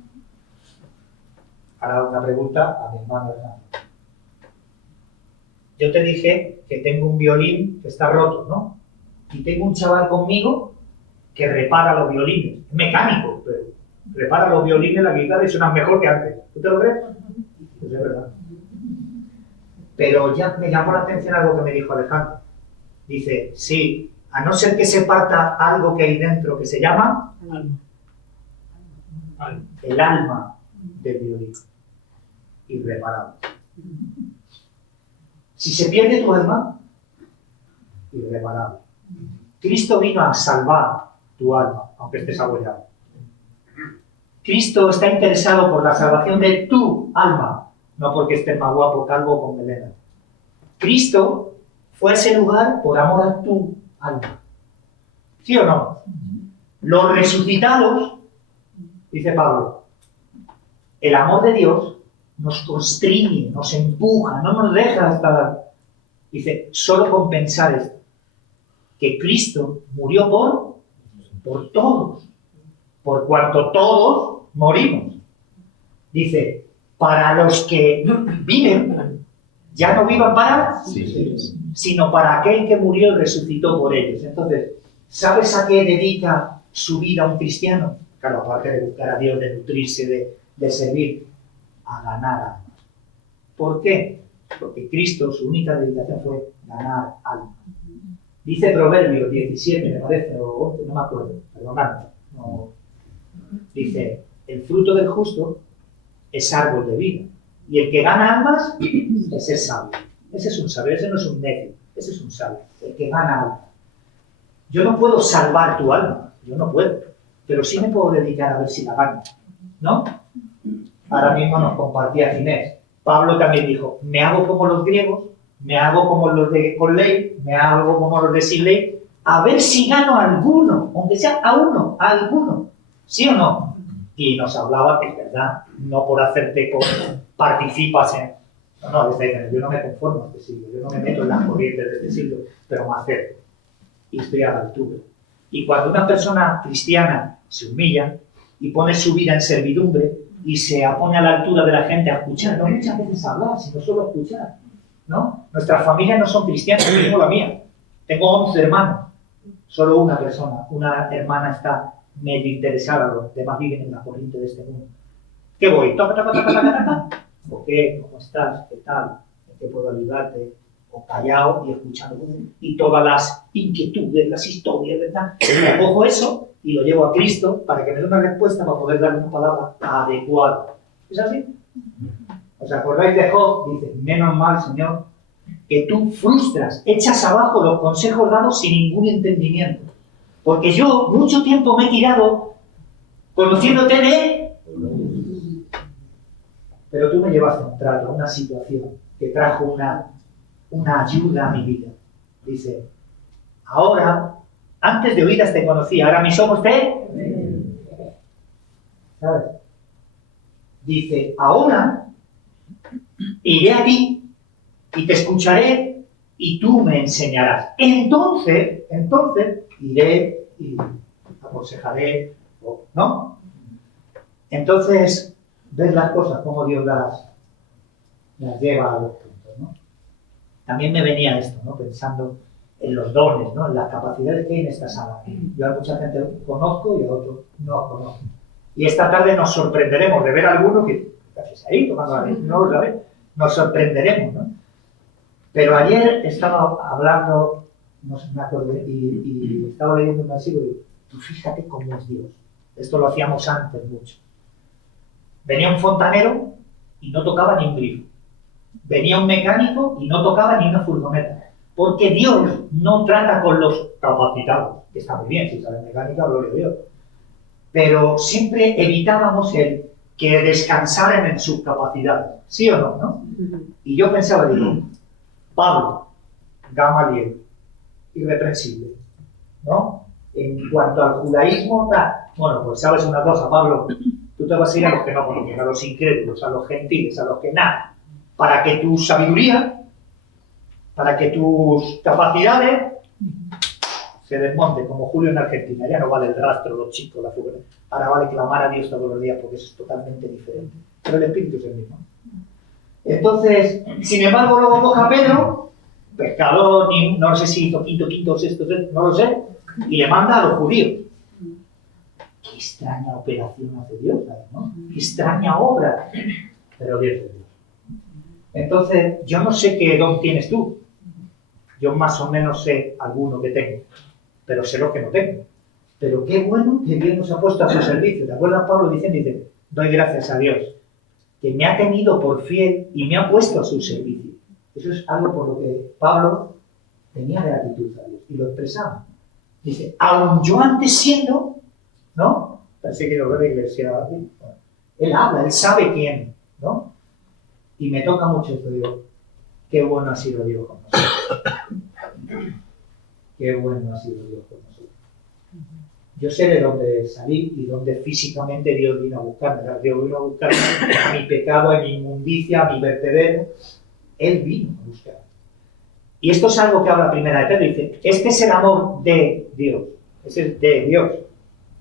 Ahora una pregunta a mi hermano Hernando. Yo te dije que tengo un violín que está roto, ¿no? Y tengo un chaval conmigo que repara los violines. Es mecánico, pero repara los violines, la guitarra y suena mejor que antes. ¿Tú te lo crees? Pues es verdad. Pero ya me llamó la atención algo que me dijo Alejandro. Dice, sí, a no ser que se parta algo que hay dentro que se llama el alma del violín. Irreparable. Si se pierde tu alma, irreparable. Cristo vino a salvar tu alma, aunque estés abollado. Cristo está interesado por la salvación de tu alma, no porque estés más guapo, calvo o con melena. Cristo fue a ese lugar por amor a tu alma. ¿Sí o no? Los resucitados, dice Pablo, el amor de Dios nos constriñe, nos empuja, no nos deja estar. Dice, solo con pensar esto, que Cristo murió por todos, por cuanto todos morimos. Dice, para los que viven, ya no vivan para sino para aquel que murió y resucitó por ellos. Entonces, ¿sabes a qué dedica su vida un cristiano? Claro, aparte de buscar a Dios, de nutrirse, de servir, a ganar almas. ¿Por qué? Porque Cristo, su única dedicación fue ganar almas. Dice Proverbios 17, me parece, o 11, no me acuerdo, perdonadme. No. Dice, el fruto del justo es árbol de vida. Y el que gana almas, ese es sabio. Ese es un sabio, ese no es un necio, ese es un sabio, el que gana almas. Yo no puedo salvar tu alma, yo no puedo, pero sí me puedo dedicar a ver si la gano, ¿no? Ahora mismo nos compartía Ginés. Pablo también dijo, me hago como los griegos, me hago como los de con ley, me hago como los de sin ley, a ver si gano a alguno, aunque sea a uno, a alguno, ¿sí o no? Y nos hablaba que es verdad, no por hacerte participas en... No, está diciendo, yo no me conformo a este siglo, yo no me meto en las corrientes de este siglo, pero me acerco y estoy a la altura. Y cuando una persona cristiana se humilla y pone su vida en servidumbre y se pone a la altura de la gente a escuchar, no muchas veces hablar, sino solo escuchar, ¿no? Nuestras familias no son cristianas, yo tengo la mía. Tengo 11 hermanos, solo una persona, una hermana está medio interesada, los demás viven en la corriente de este mundo. ¿Qué voy? ¿Toca? ¿Por qué? ¿Cómo estás? ¿Qué tal? ¿En qué puedo ayudarte? o callado y escuchando, y todas las inquietudes, las historias, ¿verdad? Me cojo eso y lo llevo a Cristo para que me dé una respuesta para poder dar una palabra adecuada. ¿Es así? ¿Os acordáis de Job? Dice, menos mal, Señor, que tú frustras, echas abajo los consejos dados sin ningún entendimiento. Porque yo mucho tiempo me he tirado conociéndote de... Pero tú me llevaste a un trato, a una situación que trajo una ayuda a mi vida. Dice, ahora, antes de oídas te conocía, ahora mis ojos te... ¿Sabes? Dice, ahora iré a ti y te escucharé y tú me enseñarás. Entonces iré y aconsejaré, ¿no? Entonces, ves las cosas, cómo Dios las lleva a los puntos, ¿no? También me venía esto, ¿no? Pensando en los dones, ¿no? En las capacidades que hay en esta sala. Yo a mucha gente conozco y a otros no conozco. Y esta tarde nos sorprenderemos de ver a alguno que casi se ha ido tocando la vez, no lo sabéis. Nos sorprenderemos, ¿no? Pero ayer estaba hablando, no sé, me acordé, y estaba leyendo un versículo y tú fíjate cómo es Dios. Esto lo hacíamos antes mucho. Venía un fontanero y no tocaba ni un grifo. Venía un mecánico y no tocaba ni una furgoneta. Porque Dios no trata con los capacitados, que está muy bien, si saben mecánica, gloria a Dios. Pero siempre evitábamos el que descansaran en sus capacidades. ¿Sí o no? ¿No? Y yo pensaba, digo, Pablo, Gamaliel, irreprensible, ¿no? En cuanto al judaísmo, bueno, pues sabes una cosa, Pablo, tú te vas a ir a los que no conocen, a los incrédulos, a los gentiles, a los que nada, para que tu sabiduría, para que tus capacidades se desmonten, como Julio en Argentina. Ya no vale el rastro, los chicos, la fútbol. Ahora vale clamar a Dios todos los días porque eso es totalmente diferente. Pero el espíritu es el mismo. Entonces, sin embargo, luego coja a Pedro, pescador, no sé si hizo quinto, sexto, no lo sé, y le manda a los judíos. Qué extraña operación hace Dios, ¿no? Qué extraña obra. Pero Dios es Dios. Entonces, yo no sé qué don tienes tú. Yo más o menos sé alguno que tengo, pero sé lo que no tengo. Pero qué bueno que Dios nos ha puesto a su servicio. ¿Te acuerdas Pablo diciendo? Dice, doy gracias a Dios, que me ha tenido por fiel y me ha puesto a su servicio. Eso es algo por lo que Pablo tenía gratitud a Dios y lo expresaba. Dice, aun yo antes siendo, ¿no? Parece que lo ve la iglesia. Bueno, él habla, él sabe quién, ¿no? Y me toca mucho esto, digo, qué bueno ha sido Dios con nosotros. Qué bueno ha sido Dios con nosotros. Yo sé de dónde salí y dónde físicamente Dios vino a buscarme. Dios vino a buscarme a mi pecado, a mi inmundicia, a mi vertedero. Él vino a buscarme. Y esto es algo que habla primera de Pedro. Dice, este es el amor de Dios. Ese es de Dios,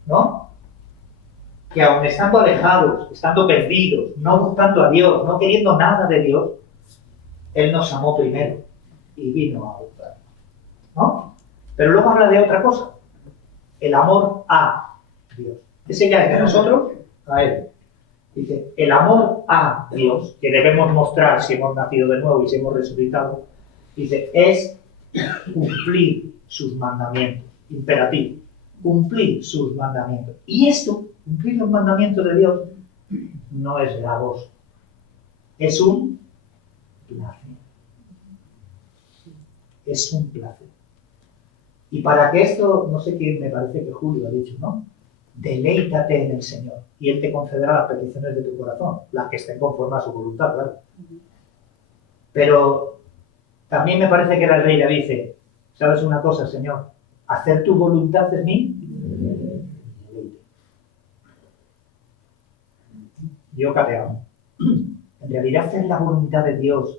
¿no? Que aun estando alejados, estando perdidos, no buscando a Dios, no queriendo nada de Dios, Él nos amó primero y vino a buscarnos, ¿no? Pero luego habla de otra cosa. El amor a Dios. Ese ya es de nosotros a Él. Dice, el amor a Dios, que debemos mostrar si hemos nacido de nuevo y si hemos resucitado, dice, es cumplir sus mandamientos. Imperativo. Cumplir sus mandamientos. Y esto, cumplir los mandamientos de Dios, no es gravoso. Es un placer. Es un placer. Y para que esto, no sé quién, me parece que Julio ha dicho, ¿no? Deleítate en el Señor y Él te concederá las peticiones de tu corazón, las que estén conforme a su voluntad, claro. Pero también me parece que el rey David dice, ¿sabes una cosa, Señor? Hacer tu voluntad en mí. Yo cateado. En realidad hacer la voluntad de Dios,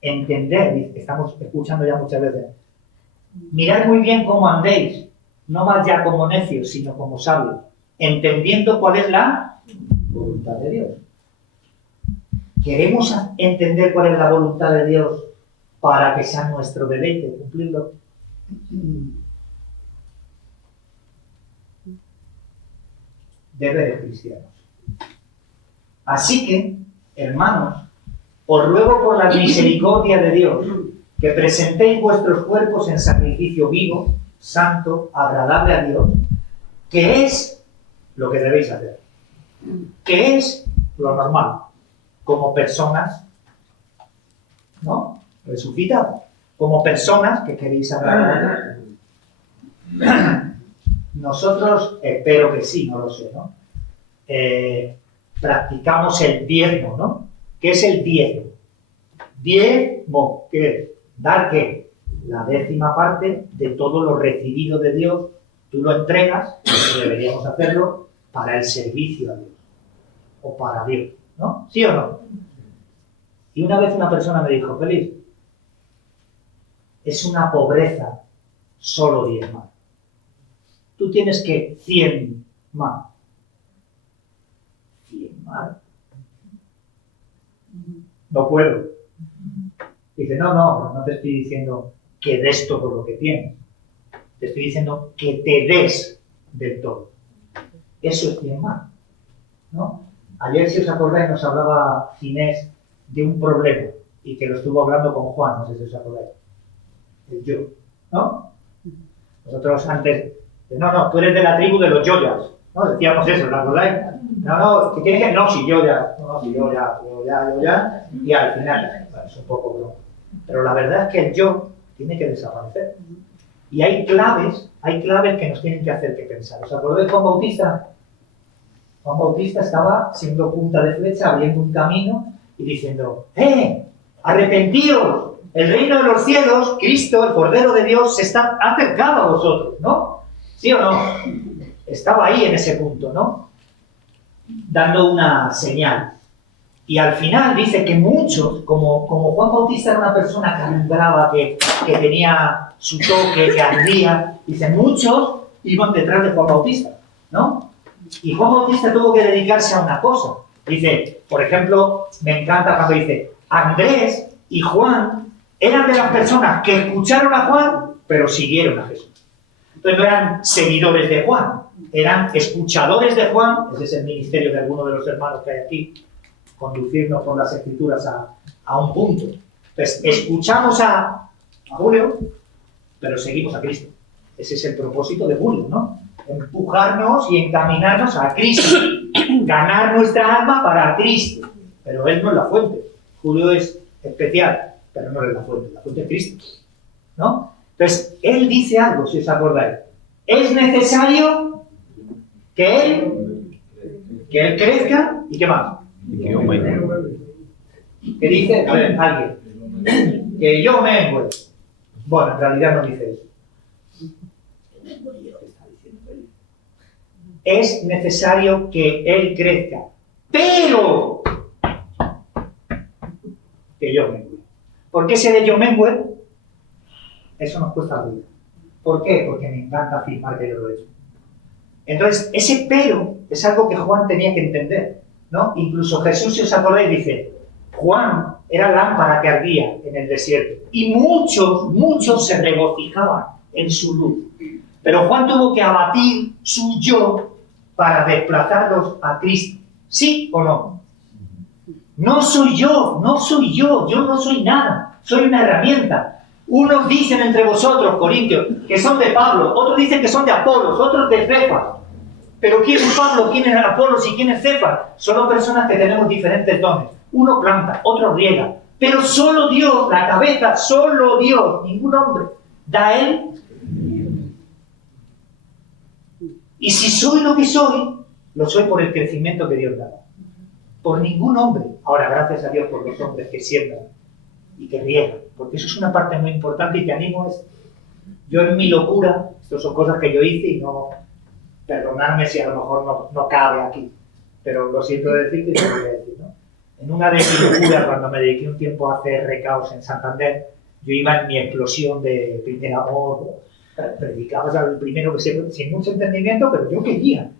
entender, estamos escuchando ya muchas veces, mirad muy bien cómo andéis, no más ya como necios, sino como sabios, entendiendo cuál es la voluntad de Dios. ¿Queremos entender cuál es la voluntad de Dios para que sea nuestro deleite, cumplirlo? Deberes cristianos. Así que, hermanos, os ruego por la misericordia de Dios que presentéis vuestros cuerpos en sacrificio vivo, santo, agradable a Dios, que es lo que debéis hacer, que es lo normal, como personas, ¿no? Resucitados, como personas que queréis agradar a Dios. Nosotros, espero que sí, no lo sé, ¿no? Practicamos el diezmo, ¿no? ¿Qué es el diezmo? Diezmo, ¿qué es? ¿Dar qué? La 10ª parte de todo lo recibido de Dios, tú lo entregas, como deberíamos hacerlo, para el servicio a Dios, o para Dios, ¿no? ¿Sí o no? Y una vez una persona me dijo, Feliz, es una pobreza solo diezmar. Tú tienes que 100 más. 100 más. No puedo. Dice, no te estoy diciendo que des todo lo que tienes. Te estoy diciendo que te des del todo. Eso es 100 más, ¿no? Ayer, si os acordáis, nos hablaba Ginés de un problema y que lo estuvo hablando con Juan, no sé si os acordáis. El yo, ¿no? Nosotros antes, tú eres de la tribu de los yoyas, ¿no? Decíamos eso, ¿lo acordáis? Que tienes que, si yo ya, y al final, bueno, es un poco broma. Pero la verdad es que el yo tiene que desaparecer. Y hay claves que nos tienen que hacer que pensar. ¿Os acordáis de Juan Bautista? Juan Bautista estaba siendo punta de flecha, abriendo un camino y diciendo, arrepentíos, el reino de los cielos, Cristo, el Cordero de Dios, se está acercado a vosotros, ¿no? ¿Sí o no? Estaba ahí en ese punto, ¿no? Dando una señal. Y al final dice que muchos, como Juan Bautista era una persona que alumbraba, que tenía su toque, que ardía, dice, muchos iban detrás de Juan Bautista, ¿no? Y Juan Bautista tuvo que dedicarse a una cosa. Dice, por ejemplo, me encanta cuando dice, Andrés y Juan eran de las personas que escucharon a Juan, pero siguieron a Jesús. Entonces no eran seguidores de Juan, eran escuchadores de Juan. Ese es el ministerio de alguno de los hermanos que hay aquí, conducirnos por las escrituras a un punto. Entonces, escuchamos a Julio, pero seguimos a Cristo. Ese es el propósito de Julio, ¿no? Empujarnos y encaminarnos a Cristo, ganar nuestra alma para Cristo. Pero Él no es la fuente. Julio es especial, pero no es la fuente es Cristo, ¿no? Entonces, Él dice algo, si os acordáis. Es necesario que Él crezca, ¿y qué más? ¿Qué dice? A ver, alguien. Que yo me. Bueno, en realidad no dice eso. Es necesario que Él crezca, pero que yo mengue. ¿Por qué ese de yo mengue? Eso nos cuesta la vida. ¿Por qué? Porque me encanta afirmar que yo lo he hecho. Entonces, ese pero es algo que Juan tenía que entender, ¿no? Incluso Jesús, si os acordáis, dice, Juan era lámpara que ardía en el desierto y muchos se regocijaban en su luz. Pero Juan tuvo que abatir su yo para desplazarlos a Cristo. ¿Sí o no? No soy yo, yo no soy nada, soy una herramienta. Unos dicen entre vosotros, Corintios, que son de Pablo, otros dicen que son de Apolos, otros de Cefas. Pero ¿quién es Pablo, quién es Apolos y quién es Cefas? Son personas que tenemos diferentes dones. Uno planta, otro riega. Pero solo Dios, la cabeza, solo Dios, ningún hombre, da a Él. Y si soy lo que soy, lo soy por el crecimiento que Dios da. Por ningún hombre. Ahora, gracias a Dios por los hombres que siembran y que riegan, porque eso es una parte muy importante y que animo es, yo en mi locura, estas son cosas que yo hice y no, perdonadme si a lo mejor no cabe aquí, pero lo siento de decir que lo voy a decir, ¿no? En una de mis locuras, cuando me dediqué un tiempo a hacer recaos en Santander, yo iba en mi explosión de primer amor, predicabas al primero que sin mucho entendimiento, pero yo quería.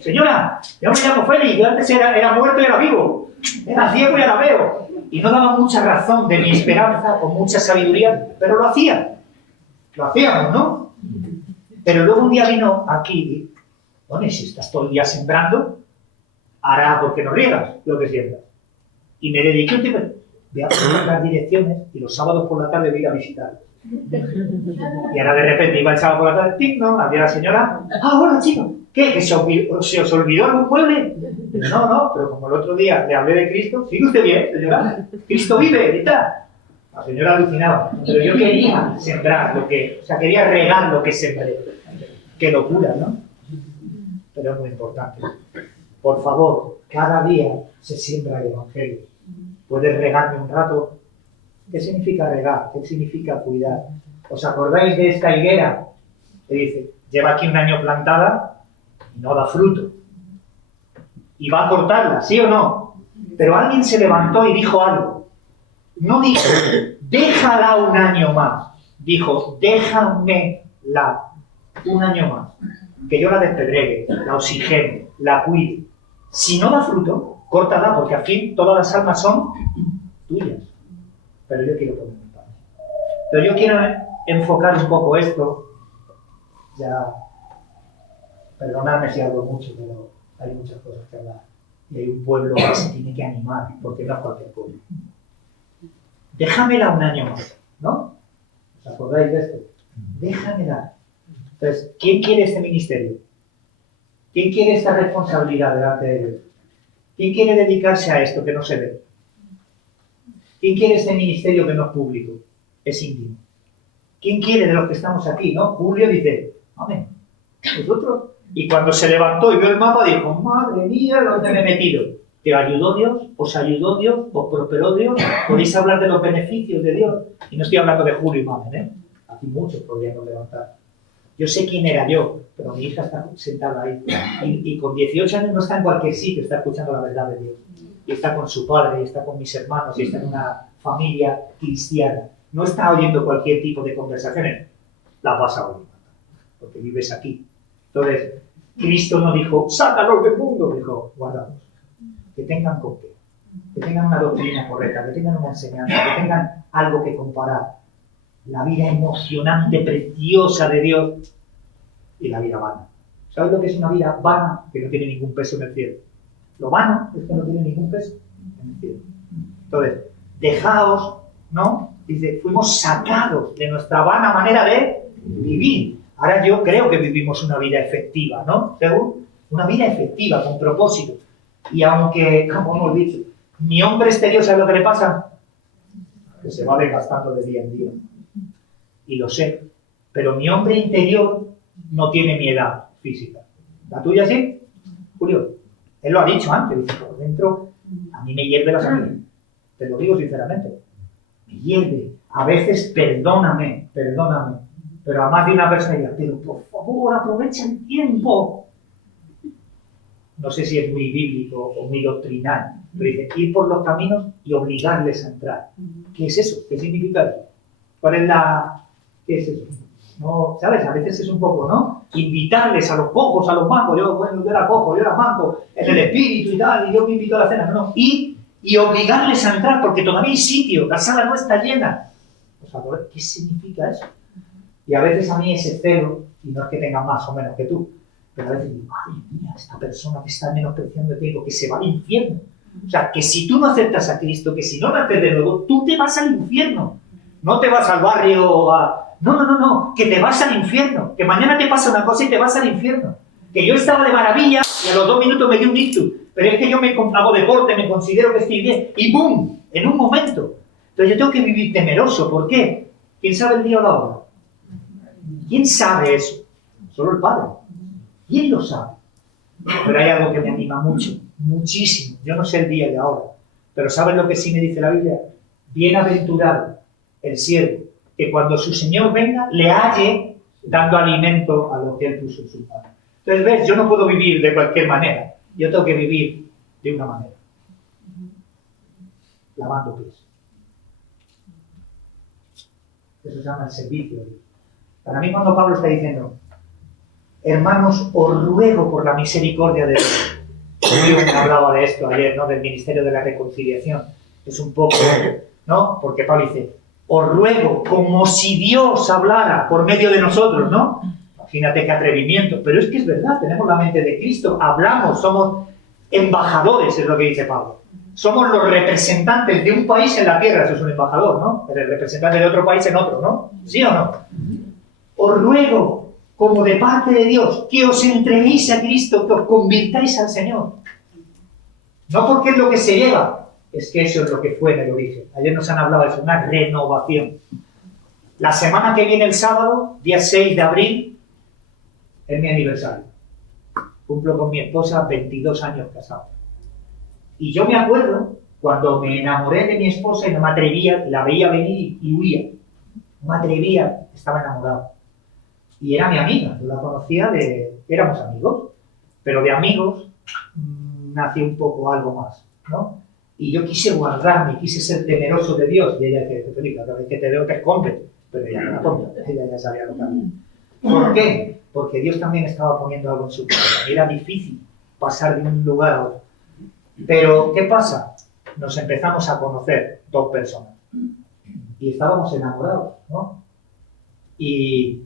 Señora, yo me llamo Félix, yo antes era muerto y era vivo, era ciego y ahora veo. Y no daba mucha razón de mi esperanza, con mucha sabiduría, pero lo hacía. Lo hacíamos, ¿no? Pero luego un día vino aquí, bueno, y si estás todo el día sembrando, hará porque no riegas lo que siembras. Y me dediqué un tiempo, voy a poner las direcciones y los sábados por la tarde voy a ir a visitar. Y ahora de repente iba el sábado por la tarde, ¡tic! ¿No? Había la señora, hola chico, ¿qué? ¿Que se os olvidó algún mueble? No, pero como el otro día le hablé de Cristo, ¿sigue usted bien, señora? Cristo vive, y tal. La señora alucinaba, pero yo quería sembrar quería regar lo que sembré. Qué locura, ¿no? Pero es muy importante. Por favor, cada día se siembra el Evangelio. ¿Puedes regarme un rato? ¿Qué significa regar? ¿Qué significa cuidar? ¿Os acordáis de esta higuera? Que dice, lleva aquí un año plantada y no da fruto. Y va a cortarla, ¿sí o no? Pero alguien se levantó y dijo algo. No dijo, déjala un año más. Dijo, déjamela un año más. Que yo la despedregue, la oxigene, la cuide. Si no da fruto, córtala, porque al fin todas las almas son tuyas. Pero yo quiero poner mi parte. Pero yo quiero enfocar un poco esto. Ya, perdonadme si hablo mucho, pero hay muchas cosas que hablar. Y hay un pueblo que se tiene que animar, porque no es cualquier pueblo. Déjamela un año más, ¿no? ¿Os acordáis de esto? Déjamela. Entonces, ¿quién quiere este ministerio? ¿Quién quiere esta responsabilidad delante de Dios? ¿Quién quiere dedicarse a esto que no se ve? ¿Quién quiere este ministerio que no es público? Es íntimo. ¿Quién quiere de los que estamos aquí, no? Julio dice, amén. ¿Vosotros? Y cuando se levantó y vio el mapa, dijo, madre mía, ¿dónde me he metido? ¿Te ayudó Dios? ¿Os ayudó Dios? ¿Os prosperó Dios? ¿Podéis hablar de los beneficios de Dios? Y no estoy hablando de Julio y Mamen, ¿eh? Aquí muchos podríamos levantar. Yo sé quién era yo, pero mi hija está sentada ahí. Y con 18 años no está en cualquier sitio, está escuchando la verdad de Dios. Y está con su padre, y está con mis hermanos, y está en una familia cristiana. No está oyendo cualquier tipo de conversaciones. La pasa oyendo, porque vives aquí. Entonces, Cristo no dijo, sácalos del mundo, dijo, guárdalos. Que tengan con qué, que tengan una doctrina correcta, que tengan una enseñanza, que tengan algo que comparar. La vida emocionante, preciosa de Dios y la vida vana. ¿Sabes lo que es una vida vana? Que no tiene ningún peso en el cielo. Lo vano es que no tiene ningún peso en el cielo. Entonces, dejaos, ¿no? Dice, fuimos sacados de nuestra vana manera de vivir. Ahora yo creo que vivimos una vida efectiva, ¿no? ¿Seguro? Una vida efectiva, con propósito. Y aunque, como hemos dicho, mi hombre exterior, ¿sabe lo que le pasa? Que se va desgastando de día en día. Y lo sé. Pero mi hombre interior no tiene mi edad física. ¿La tuya sí? Julio, él lo ha dicho antes. Dice, por dentro, a mí me hierve la sangre. Te lo digo sinceramente. Me hierve. A veces, perdóname. Pero a más de una persona diga, pero por favor, aprovecha el tiempo. No sé si es muy bíblico o muy doctrinal, pero dice, ir por los caminos y obligarles a entrar. ¿Qué es eso? ¿Qué significa eso? ¿Qué es eso? No, ¿sabes? A veces es un poco, ¿no? Invitarles a los cojos, a los mancos. Yo era cojo, yo era manco, en el espíritu y tal, y yo me invito a la cena. No, y obligarles a entrar, porque todavía hay sitio, la sala no está llena. O sea, ¿qué significa eso? Y a veces a mí ese celo, y no es que tenga más o menos que tú, pero a veces digo, madre mía, esta persona que está menospreciando el tiempo, que se va al infierno. O sea, que si tú no aceptas a Cristo, que si no naces de nuevo, tú te vas al infierno. No te vas al barrio a... No, que te vas al infierno. Que mañana te pasa una cosa y te vas al infierno. Que yo estaba de maravilla y a los 2 minutos me dio un ictus. Pero es que yo hago deporte, me considero que estoy bien. Y ¡bum! En un momento. Entonces yo tengo que vivir temeroso. ¿Por qué? ¿Quién sabe el día o la hora? ¿Quién sabe eso? Solo el Padre. ¿Quién lo sabe? Pero hay algo que me anima mucho, muchísimo. Yo no sé el día y la hora, pero ¿sabes lo que sí me dice la Biblia? Bienaventurado el siervo, que cuando su Señor venga, le halle dando alimento a lo que Él puso en su mano. Entonces, ¿ves? Yo no puedo vivir de cualquier manera. Yo tengo que vivir de una manera. Lavando pies. Eso se llama el servicio de Dios. Para mí, cuando Pablo está diciendo, hermanos, os ruego por la misericordia de Dios. Yo hablaba de esto ayer, ¿no? Del ministerio de la reconciliación. Es un poco, ¿no? Porque Pablo dice, os ruego como si Dios hablara por medio de nosotros, ¿no? Imagínate qué atrevimiento. Pero es que es verdad, tenemos la mente de Cristo, hablamos, somos embajadores, es lo que dice Pablo. somos los representantes de un país en la tierra, eso es un embajador, ¿no? El representante de otro país en otro, ¿no? ¿Sí o no? Os ruego, como de parte de Dios, que os entreguéis a Cristo, que os convirtáis al Señor. No porque es lo que se lleva, es que eso es lo que fue en el origen. Ayer nos han hablado de eso, una renovación. La semana que viene, el sábado, día 6 de abril, es mi aniversario. Cumplo con mi esposa 22 años casados. Y yo me acuerdo cuando me enamoré de mi esposa y no me atrevía, la veía venir y huía. No me atrevía, estaba enamorado. Y era mi amiga, yo la conocía éramos amigos, pero de amigos nació un poco algo más, ¿no? Y yo quise guardarme, quise ser temeroso de Dios. Y ella decía, Felipe, cada vez que te veo te escondes. Pero ella no la tonta, ella ya sabía lo que había. ¿Por qué? Porque Dios también estaba poniendo algo en su corazón. Era difícil pasar de un lugar a otro. Pero, ¿qué pasa? Nos empezamos a conocer dos personas. Y estábamos enamorados, ¿no? Y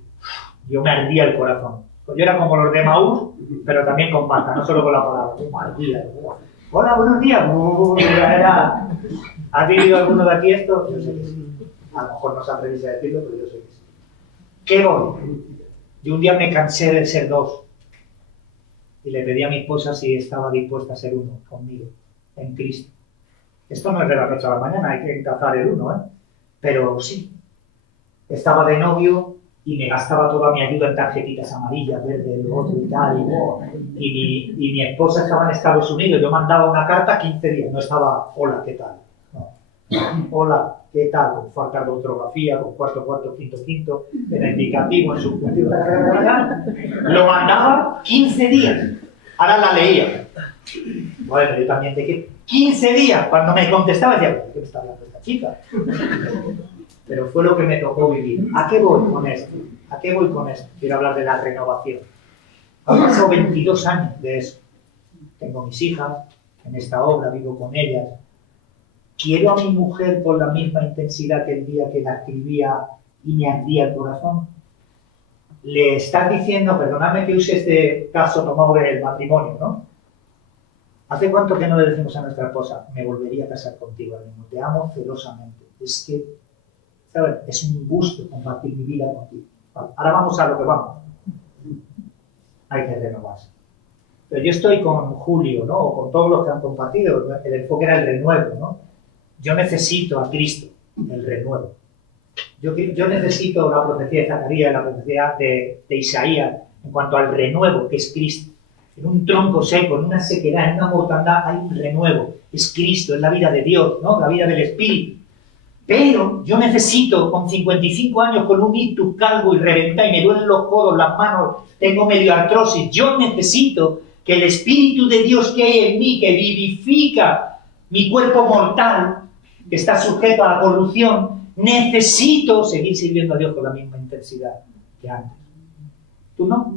yo me ardía el corazón. Yo era como los de Maús, pero también con pasta, no solo con la palabra. Me ardía. Hola, buenos días. ¿Has vivido alguno de aquí esto? Yo sé que sí. A lo mejor no se atrevís a decirlo, pero yo sé que sí. ¿Qué voy? Yo un día me cansé de ser dos. Y le pedí a mi esposa si estaba dispuesta a ser uno conmigo, en Cristo. Esto no es de la noche a la mañana, hay que encazar el uno, ¿eh? Pero sí. Estaba de novio y me gastaba toda mi ayuda en tarjetitas amarillas, verdes, lo otro y tal. Y mi esposa estaba en Estados Unidos. Yo mandaba una carta 15 días. No estaba, hola, ¿qué tal? No. Hola, ¿qué tal? Con falta de ortografía, con cuarto, quinto, en el indicativo, en subjuntivo. Lo mandaba 15 días. Ahora la leía. Bueno, yo también de que 15 días, cuando me contestaba, decía, ¿qué me está hablando esta chica? Pero fue lo que me tocó vivir. ¿A qué voy con esto? ¿A qué voy con esto? Quiero hablar de la renovación. Han pasado 22 años de eso. Tengo mis hijas, en esta obra vivo con ellas. ¿Quiero a mi mujer con la misma intensidad que el día que la escribía y me ardía el corazón? Le estás diciendo, perdonadme que use este caso tomado del matrimonio, ¿no? ¿Hace cuánto que no le decimos a nuestra esposa, me volvería a casar contigo ahora mismo, te amo celosamente? Es que, ¿sabes? Es un gusto compartir mi vida contigo. Vale, ahora vamos a lo que vamos. Hay que renovarse. Pero yo estoy con Julio, ¿no? O con todos los que han compartido, el enfoque era el renuevo, ¿no? Yo necesito a Cristo, el renuevo. Yo necesito la profecía de Zacarías, la profecía de Isaías, en cuanto al renuevo, que es Cristo. En un tronco seco, en una sequedad, en una mortandad, hay un renuevo. Es Cristo, es la vida de Dios, ¿no? La vida del Espíritu. Pero yo necesito, con 55 años, con un ictus calvo y reventado, y me duelen los codos, las manos, tengo medio artrosis, yo necesito que el Espíritu de Dios que hay en mí, que vivifica mi cuerpo mortal, que está sujeto a la corrupción, necesito seguir sirviendo a Dios con la misma intensidad que antes. ¿Tú no?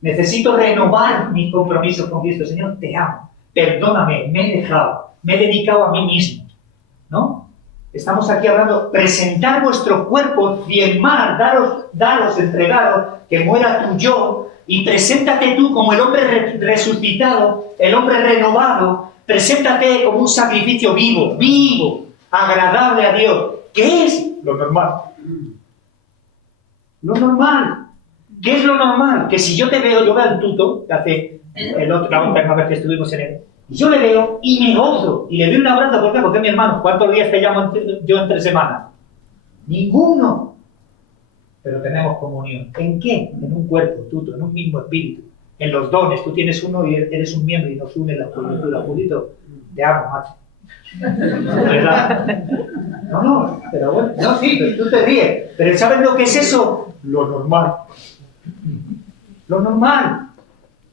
Necesito renovar mis compromisos con Cristo. Señor, te amo, perdóname, me he dejado, me he dedicado a mí mismo, ¿no? Estamos aquí hablando, presentar vuestros cuerpos, diezmar, daros, entregaros, que muera tu yo, y preséntate tú como el hombre resucitado, el hombre renovado, preséntate como un sacrificio vivo, agradable a Dios. ¿Qué es? Lo normal. Lo normal. ¿Qué es lo normal? Que si yo te veo, yo veo al tuto, que hace la última vez que estuvimos en él, y yo le veo y me gozo, y le doy un abrazo. ¿Por qué? Porque es mi hermano. ¿Cuántos días te llamo yo entre semanas? Ninguno. Pero tenemos comunión. ¿En qué? En un cuerpo, tuto, en un mismo espíritu. En los dones. Tú tienes uno y eres un miembro y nos une la juventud. Julito, te amo, macho. ¿Verdad? No, pero bueno. No, sí, pero tú te ríes. Pero ¿sabes lo que es eso? Lo normal. Lo normal.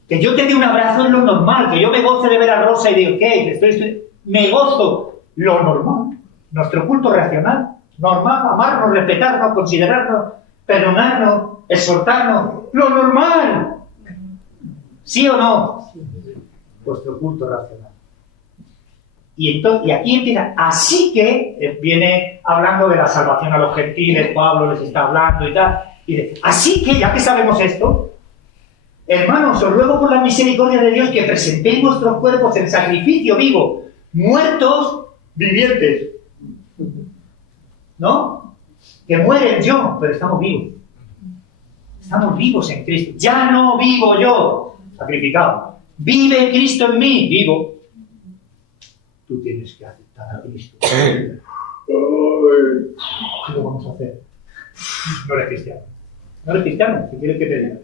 Que yo te dé un abrazo es lo normal. Que yo me goce de ver a Rosa y digo, ¿qué? Me gozo. Lo normal. Nuestro culto racional. Normal. Amarnos, respetarnos, considerarnos, perdonarnos, exhortarnos. Lo normal. ¿Sí o no? Vuestro culto racional. Y aquí empieza. Así que viene hablando de la salvación a los gentiles. Pablo les está hablando y tal. Y dice, así que, ya que sabemos esto, hermanos, os ruego por la misericordia de Dios que presentéis vuestros cuerpos en sacrificio vivo, muertos vivientes. ¿No? Que mueren yo, pero estamos vivos. Estamos vivos en Cristo. Ya no vivo yo, sacrificado. Vive Cristo en mí, vivo. Tú tienes que aceptar a Cristo. ¿Qué lo vamos a hacer? No eres cristiano. No eres cristiano, ¿qué quieres que te diga?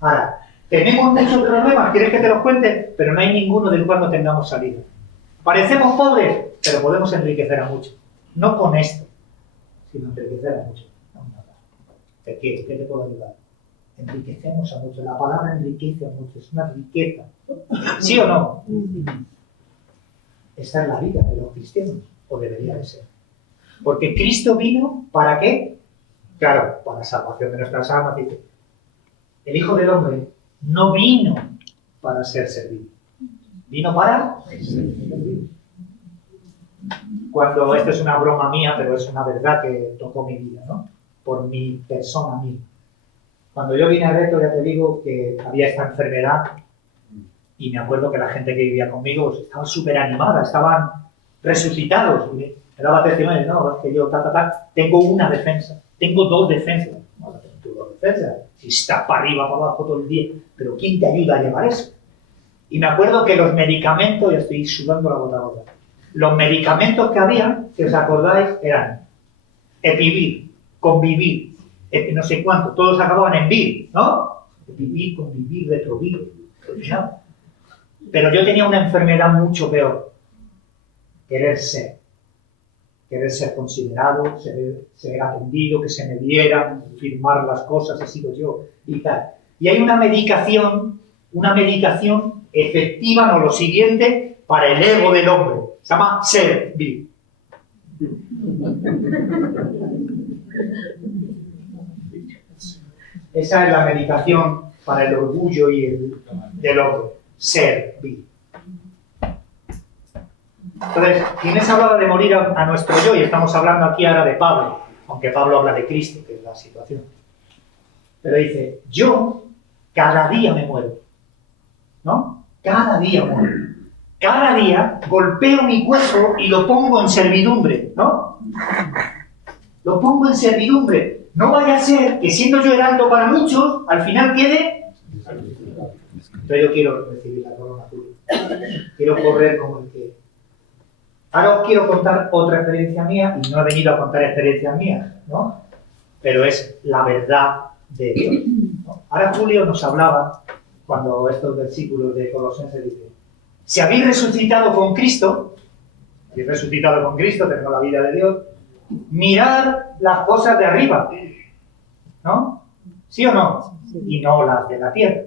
Ahora, tenemos muchos problemas, ¿quieres que te los cuente? Pero no hay ninguno del cual no tengamos salida. Parecemos pobres, pero podemos enriquecer a muchos. No con esto, sino enriquecer a muchos. ¿Qué te puedo ayudar? Enriquecemos a muchos. La palabra enriquece a muchos, es una riqueza. ¿Sí o no? Esta es la vida de los cristianos, o debería de ser. Porque Cristo vino, ¿para qué? Claro, para la salvación de nuestras almas, dice. El Hijo del Hombre no vino para ser servido. Vino para servir. Cuando, esto es una broma mía, pero es una verdad que tocó mi vida, ¿no? Por mi persona misma. Cuando yo vine a Reto, ya te digo que había esta enfermedad y me acuerdo que la gente que vivía conmigo pues, estaba súper animada, estaban resucitados. Me daba testimonio, no, es que yo, tengo una defensa, tengo dos defensas. No, tengo dos defensas. Si estás para arriba, para abajo todo el día, pero ¿quién te ayuda a llevar eso? Y me acuerdo que los medicamentos, ya estoy sudando la gota a gota, los medicamentos que había, si os acordáis, eran Epivir, Convivir, no sé cuánto, todos acababan en vir, ¿no? Epivir, Convivir, Retrovir, ¿no? Pero yo tenía una enfermedad mucho peor, querer ser considerado, ser atendido, que se me dieran, firmar las cosas, he sido yo y tal. Y hay una medicación efectiva, no lo siguiente, para el ego del hombre. Se llama servir. Esa es la medicación para el orgullo y del hombre. Servir. Entonces, Inés hablaba de morir a nuestro yo y estamos hablando aquí ahora de Pablo, aunque Pablo habla de Cristo, que es la situación. Pero dice, yo cada día me muero, ¿no? Cada día muero. Cada día golpeo mi cuerpo y lo pongo en servidumbre, ¿no? Lo pongo en servidumbre. No vaya a ser que siendo yo heraldo para muchos, al final quede... Entonces yo quiero recibir la corona tuya. Quiero correr como el que... Ahora os quiero contar otra experiencia mía, y no he venido a contar experiencias mías, ¿no? Pero es la verdad de Dios, ¿no? Ahora Julio nos hablaba, cuando estos versículos de Colosenses dicen, si habéis resucitado con Cristo, tenemos la vida de Dios, mirad las cosas de arriba, ¿no? ¿Sí o no? Y no las de la tierra.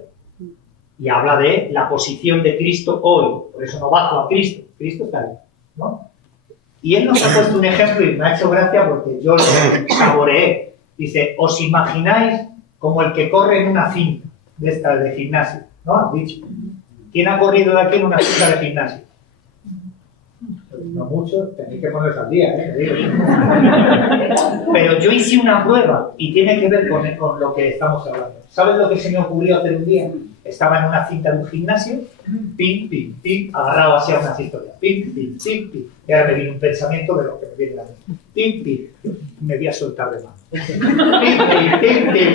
Y habla de la posición de Cristo hoy, por eso no bajo a Cristo, Cristo está ahí, ¿no? Y él nos ha puesto un ejemplo y me ha hecho gracia porque yo lo saboreé. Dice, ¿os imagináis como el que corre en una cinta de esta de gimnasio? ¿No? Has dicho. ¿Quién ha corrido de aquí en una cinta de gimnasio? No mucho, tenéis que poneros al día, Pero yo hice una prueba y tiene que ver con lo que estamos hablando. ¿Sabes lo que se me ocurrió hacer un día? Estaba en una cinta de un gimnasio, pim, pim, pim, agarrado hacia unas historias, pim, pim, pim, pim. Y ahora me viene un pensamiento de lo que me viene a mí. Pim, pim, me voy a soltar de mano. Pim, pim, pim,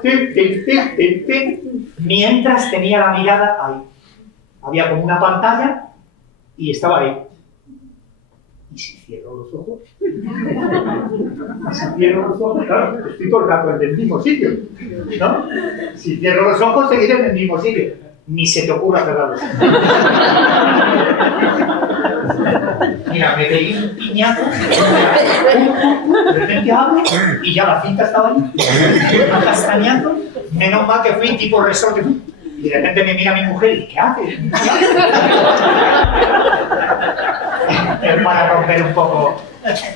pim, pim, pim, pim, pim. Mientras tenía la mirada ahí. Había como una pantalla y estaba ahí. ¿Y si cierro los ojos? Si cierro los ojos, claro, estoy todo el rato en el mismo sitio, ¿no? Si cierro los ojos, seguiré en el mismo sitio. Ni se te ocurra cerrarlos. Mira, me pegué un piñazo, de repente abro y ya la cinta estaba ahí, castañando. Menos mal que fui tipo resorte. Y de repente me mira mi mujer y ¿qué haces? Es para romper un poco.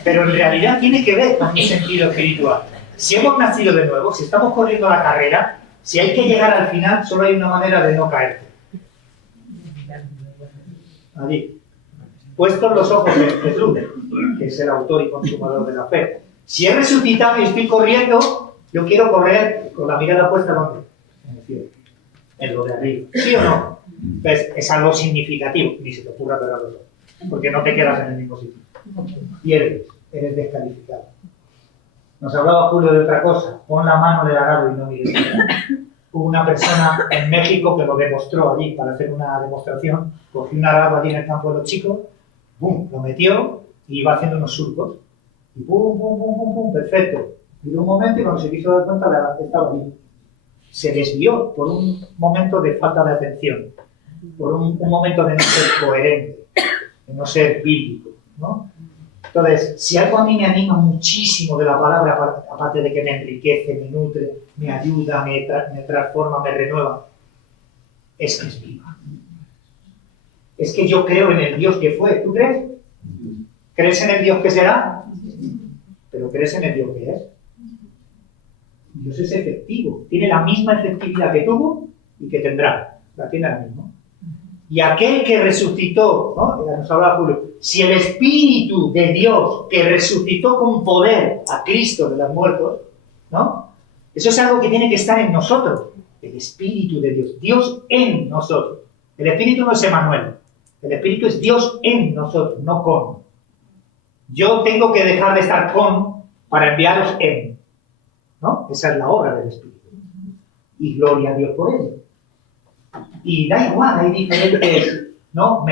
Pero en realidad tiene que ver con mi sentido espiritual. Si hemos nacido de nuevo, si estamos corriendo la carrera, si hay que llegar al final, solo hay una manera de no caerte. Allí. Puestos los ojos de Jesús, que es el autor y consumador de la fe. Si he resucitado y estoy corriendo, yo quiero correr con la mirada puesta ¿dónde? En el cielo. En lo de arriba. ¿Sí o no? Entonces, es algo significativo, ni se te ocurra cerrar los ojos, porque no te quedas en el mismo sitio. Pierdes, eres descalificado. Nos hablaba Julio de otra cosa, pon la mano del arado y no mires atrás. Hubo una persona en México que lo demostró allí para hacer una demostración, cogió un arado allí en el campo de los chicos, ¡bum!, lo metió y iba haciendo unos surcos, y ¡pum, pum, pum, pum, pum!, perfecto. Y de un momento, y cuando se quiso dar cuenta, estaba allí. Se desvió por un momento de falta de atención, por un momento de no ser coherente, de no ser bíblico, ¿no? Entonces, si algo a mí me anima muchísimo de la palabra, aparte de que me enriquece, me nutre, me ayuda, me transforma, me renueva, es que es viva. Es que yo creo en el Dios que fue. ¿Tú crees? ¿Crees en el Dios que será? Pero ¿crees en el Dios que es? Dios es efectivo. Tiene la misma efectividad que tuvo y que tendrá. La tiene ahora mismo. Y aquel que resucitó, ¿no? Nos hablaba Julio, si el Espíritu de Dios que resucitó con poder a Cristo de los muertos, ¿no? Eso es algo que tiene que estar en nosotros. El Espíritu de Dios. Dios en nosotros. El Espíritu no es Emmanuel. El Espíritu es Dios en nosotros, no con. Yo tengo que dejar de estar con para enviaros en. ¿No? Esa es la obra del Espíritu. Y gloria a Dios por ello. Y da igual, hay diferentes, ¿no?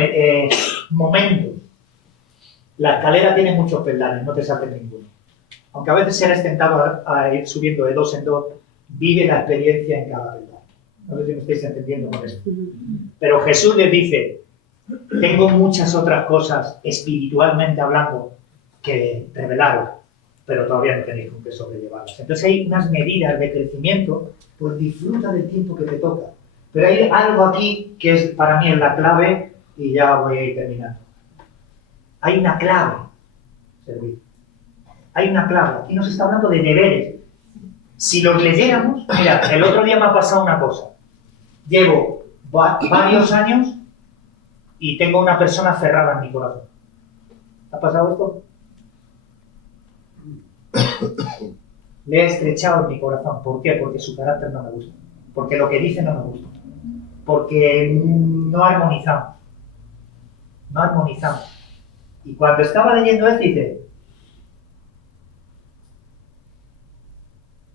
Momentos. La escalera tiene muchos peldaños, no te saltes ninguno. Aunque a veces eres tentado a ir subiendo de dos en dos, vive la experiencia en cada peldaño. No sé si me estáis entendiendo con esto. Pero Jesús les dice, tengo muchas otras cosas espiritualmente hablando que revelaros, pero todavía no tenéis con qué sobrellevarlas. Entonces hay unas medidas de crecimiento, pues disfruta del tiempo que te toca. Pero hay algo aquí que es, para mí es la clave, y ya voy a ir terminando. Hay una clave, servir. Hay una clave. Aquí nos está hablando de deberes. Si los leyéramos, mira, el otro día me ha pasado una cosa. Llevo varios años y tengo una persona cerrada en mi corazón. ¿Ha pasado esto? Le he estrechado en mi corazón. ¿Por qué? Porque su carácter no me gusta. Porque lo que dice no me gusta. Porque no armonizamos. No armonizamos. Y cuando estaba leyendo esto, dice,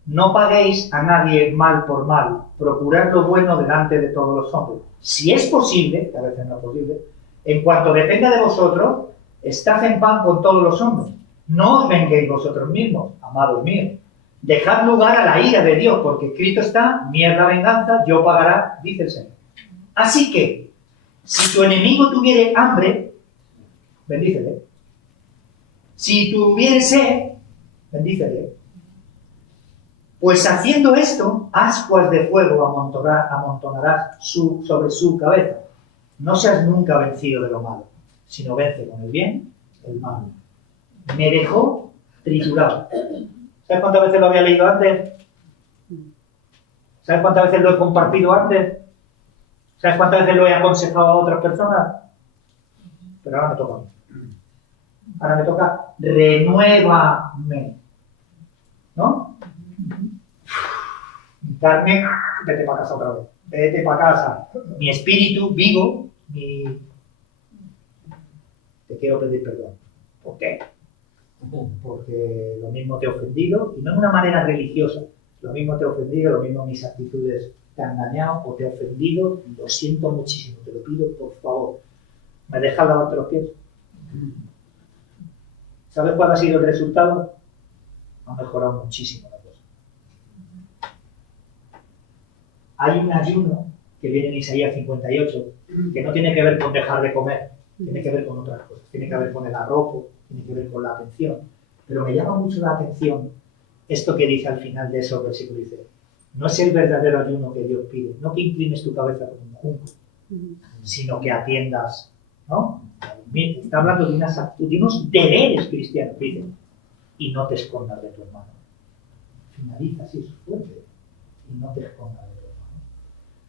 no paguéis a nadie mal por mal, procurad lo bueno delante de todos los hombres. Si es posible, que a veces no es posible, en cuanto dependa de vosotros, estad en paz con todos los hombres. No os venguéis vosotros mismos, amados míos. Dejad lugar a la ira de Dios, porque escrito está, mía es la venganza, yo pagará, dice el Señor. Así que, si tu enemigo tuviere hambre, bendícele. Si tuviere sed, bendícele. Pues haciendo esto, ascuas de fuego amontonarás sobre su cabeza. No seas nunca vencido de lo malo, sino vence con el bien el mal. Me dejó triturado. ¿Sabes cuántas veces lo había leído antes? ¿Sabes cuántas veces lo he compartido antes? ¿Sabes cuántas veces lo he aconsejado a otras personas? Pero ahora me toca a mí. Ahora me toca, renuévame. ¿No? Mi carne, vete para casa otra vez. Vete para casa. Mi espíritu vivo, te quiero pedir perdón. ¿Por qué? Porque lo mismo te he ofendido, y no de una manera religiosa. Lo mismo te he ofendido, lo mismo mis actitudes te han dañado o te he ofendido. Lo siento muchísimo, te lo pido, por favor. ¿Me dejas lavarte los pies? ¿Sabes cuál ha sido el resultado? Ha mejorado muchísimo la cosa. Hay un ayuno que viene en Isaías 58 que no tiene que ver con dejar de comer, tiene que ver con otras cosas. Tiene que ver con el arropo, tiene que ver con la atención. Pero me llama mucho la atención esto que dice al final de esos versículos. Dice, no es el verdadero ayuno que Dios pide, no que inclines tu cabeza como un junco, sino que atiendas, ¿no? Está hablando de unos deberes cristianos, dice, y no te escondas de tu hermano. Finaliza así, es fuerte, y no te escondas de tu hermano.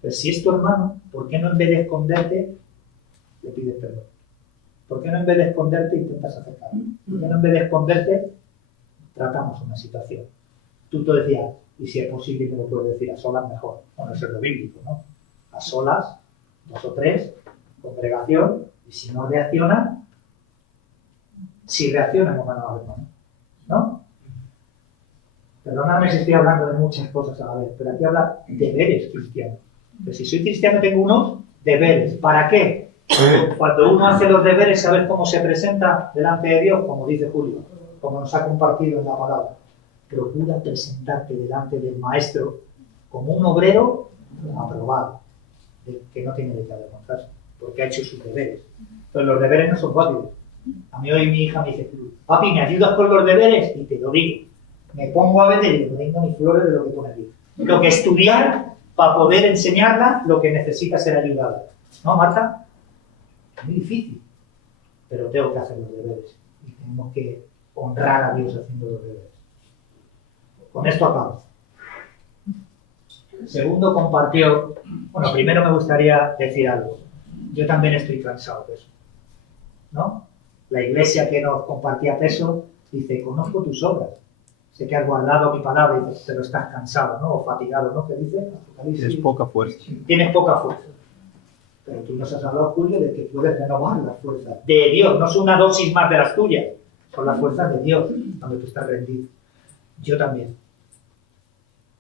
Pero si es tu hermano, ¿por qué no en vez de esconderte, le pides perdón? ¿Por qué no en vez de esconderte intentas acercarte? ¿Por qué no en vez de esconderte tratamos una situación? Tú te decías, y si es posible me lo puedes decir a solas mejor. Bueno, eso es lo bíblico, ¿no? A solas 2 o 3, congregación, y si no reacciona, si reacciona hemos ganado algo, ¿no? Perdóname si estoy hablando de muchas cosas a la vez, pero aquí habla de deberes cristianos. Pero si soy cristiano tengo unos deberes. ¿Para qué? Cuando uno hace los deberes, ¿sabes cómo se presenta delante de Dios? Como dice Julio, como nos ha compartido en la palabra. Procura presentarte delante del maestro como un obrero aprobado, que no tiene de qué avergonzarse, porque ha hecho sus deberes. Entonces los deberes no son válidos. A mí hoy mi hija me dice, papi, ¿me ayudas con los deberes? Y te lo digo. Me pongo a ver y no tengo ni flores de lo que pone aquí. Lo que estudiar para poder enseñarla lo que necesita ser ayudada. ¿No, Marta? Es muy difícil, pero tengo que hacer los deberes. Y tenemos que honrar a Dios haciendo los deberes. Con esto acabo. Segundo, compartió... Bueno, primero me gustaría decir algo. Yo también estoy cansado de eso, ¿no? La iglesia que nos compartía peso dice, conozco tus obras. Sé que has guardado mi palabra y dices, pero estás cansado, ¿no? O fatigado, ¿no? ¿Qué dice? Tienes poca fuerza. Tienes poca fuerza. Pero tú nos has hablado, Julio, de que puedes renovar las fuerzas de Dios. No son una dosis más de las tuyas. Son las fuerzas de Dios, donde tú estás rendido. Yo también.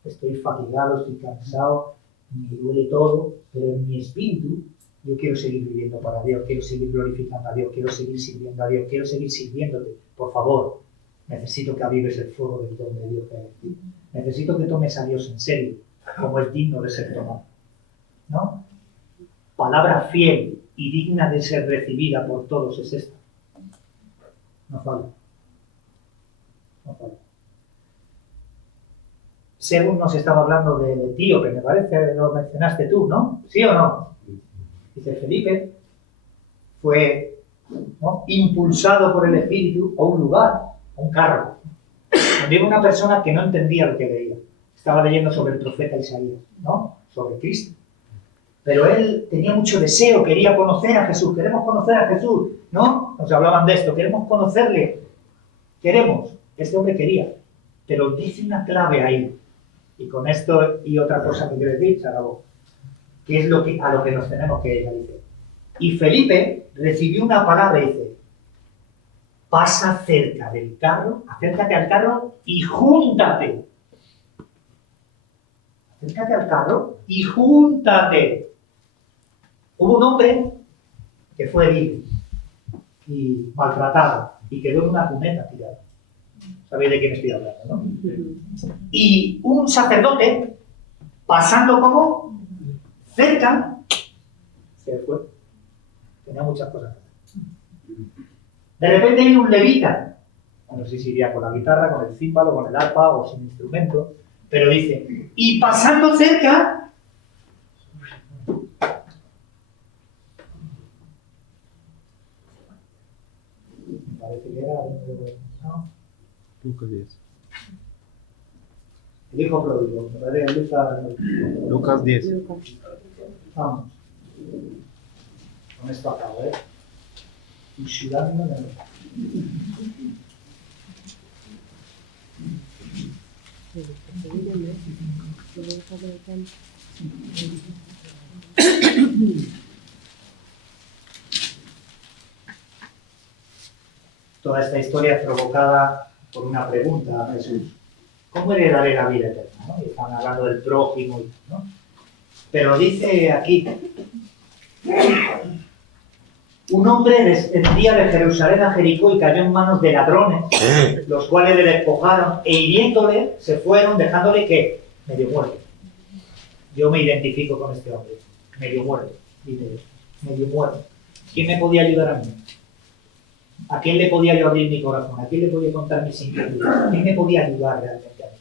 Estoy fatigado, estoy cansado, me duele todo, pero en mi espíritu yo quiero seguir viviendo para Dios, quiero seguir glorificando a Dios, quiero seguir sirviendo a Dios, quiero seguir sirviéndote. Por favor, necesito que avives el fuego del don de Dios que hay en ti. Necesito que tomes a Dios en serio, como es digno de ser tomado, ¿no? Palabra fiel y digna de ser recibida por todos es esta. No falta. No falta. Según nos estaba hablando del tío, que me parece lo mencionaste tú, ¿no? ¿Sí o no? Dice Felipe, fue, ¿no?, impulsado por el Espíritu a un lugar, a un carro, donde iba una persona que no entendía lo que veía. Estaba leyendo sobre el profeta Isaías, ¿no? Sobre Cristo. Pero él tenía mucho deseo, quería conocer a Jesús, queremos conocer a Jesús, ¿no? Nos hablaban de esto, queremos conocerle, queremos, este hombre quería, pero dice una clave ahí, y con esto y otra cosa que quiero decir, se acabó, que es a lo que nos tenemos que ir, dice. Y Felipe recibió una palabra y dice, pasa cerca del carro, acércate al carro y júntate. Acércate al carro y júntate. Hubo un hombre que fue herido y maltratado y quedó en una cuneta tirado. Sabéis de quién estoy hablando, ¿no? Y un sacerdote, pasando como cerca, se fue. Tenía muchas cosas que hacer. De repente hay un levita. No sé si iría con la guitarra, con el címbalo, con el arpa o sin instrumento, pero dice, y pasando cerca, parece que era, ¿no? Lucas 10. El hijo pródigo, me parece que Lucas 10. Vamos. Con esto acabo, ¿eh? Fusilando en el... Toda esta historia es provocada por una pregunta a Jesús. ¿Cómo heredaré la vida eterna? ¿No? Y están hablando del prójimo, ¿no? Pero dice aquí, un hombre descendía de Jerusalén a Jericó y cayó en manos de ladrones, los cuales le despojaron e hiriéndole se fueron, dejándole que medio muerto. Yo me identifico con este hombre, medio muerto, dice, medio muerto. ¿Quién me podía ayudar a mí? ¿A quién le podía yo abrir mi corazón? ¿A quién le podía contar mis inquietudes? ¿Quién me podía ayudar realmente a mí?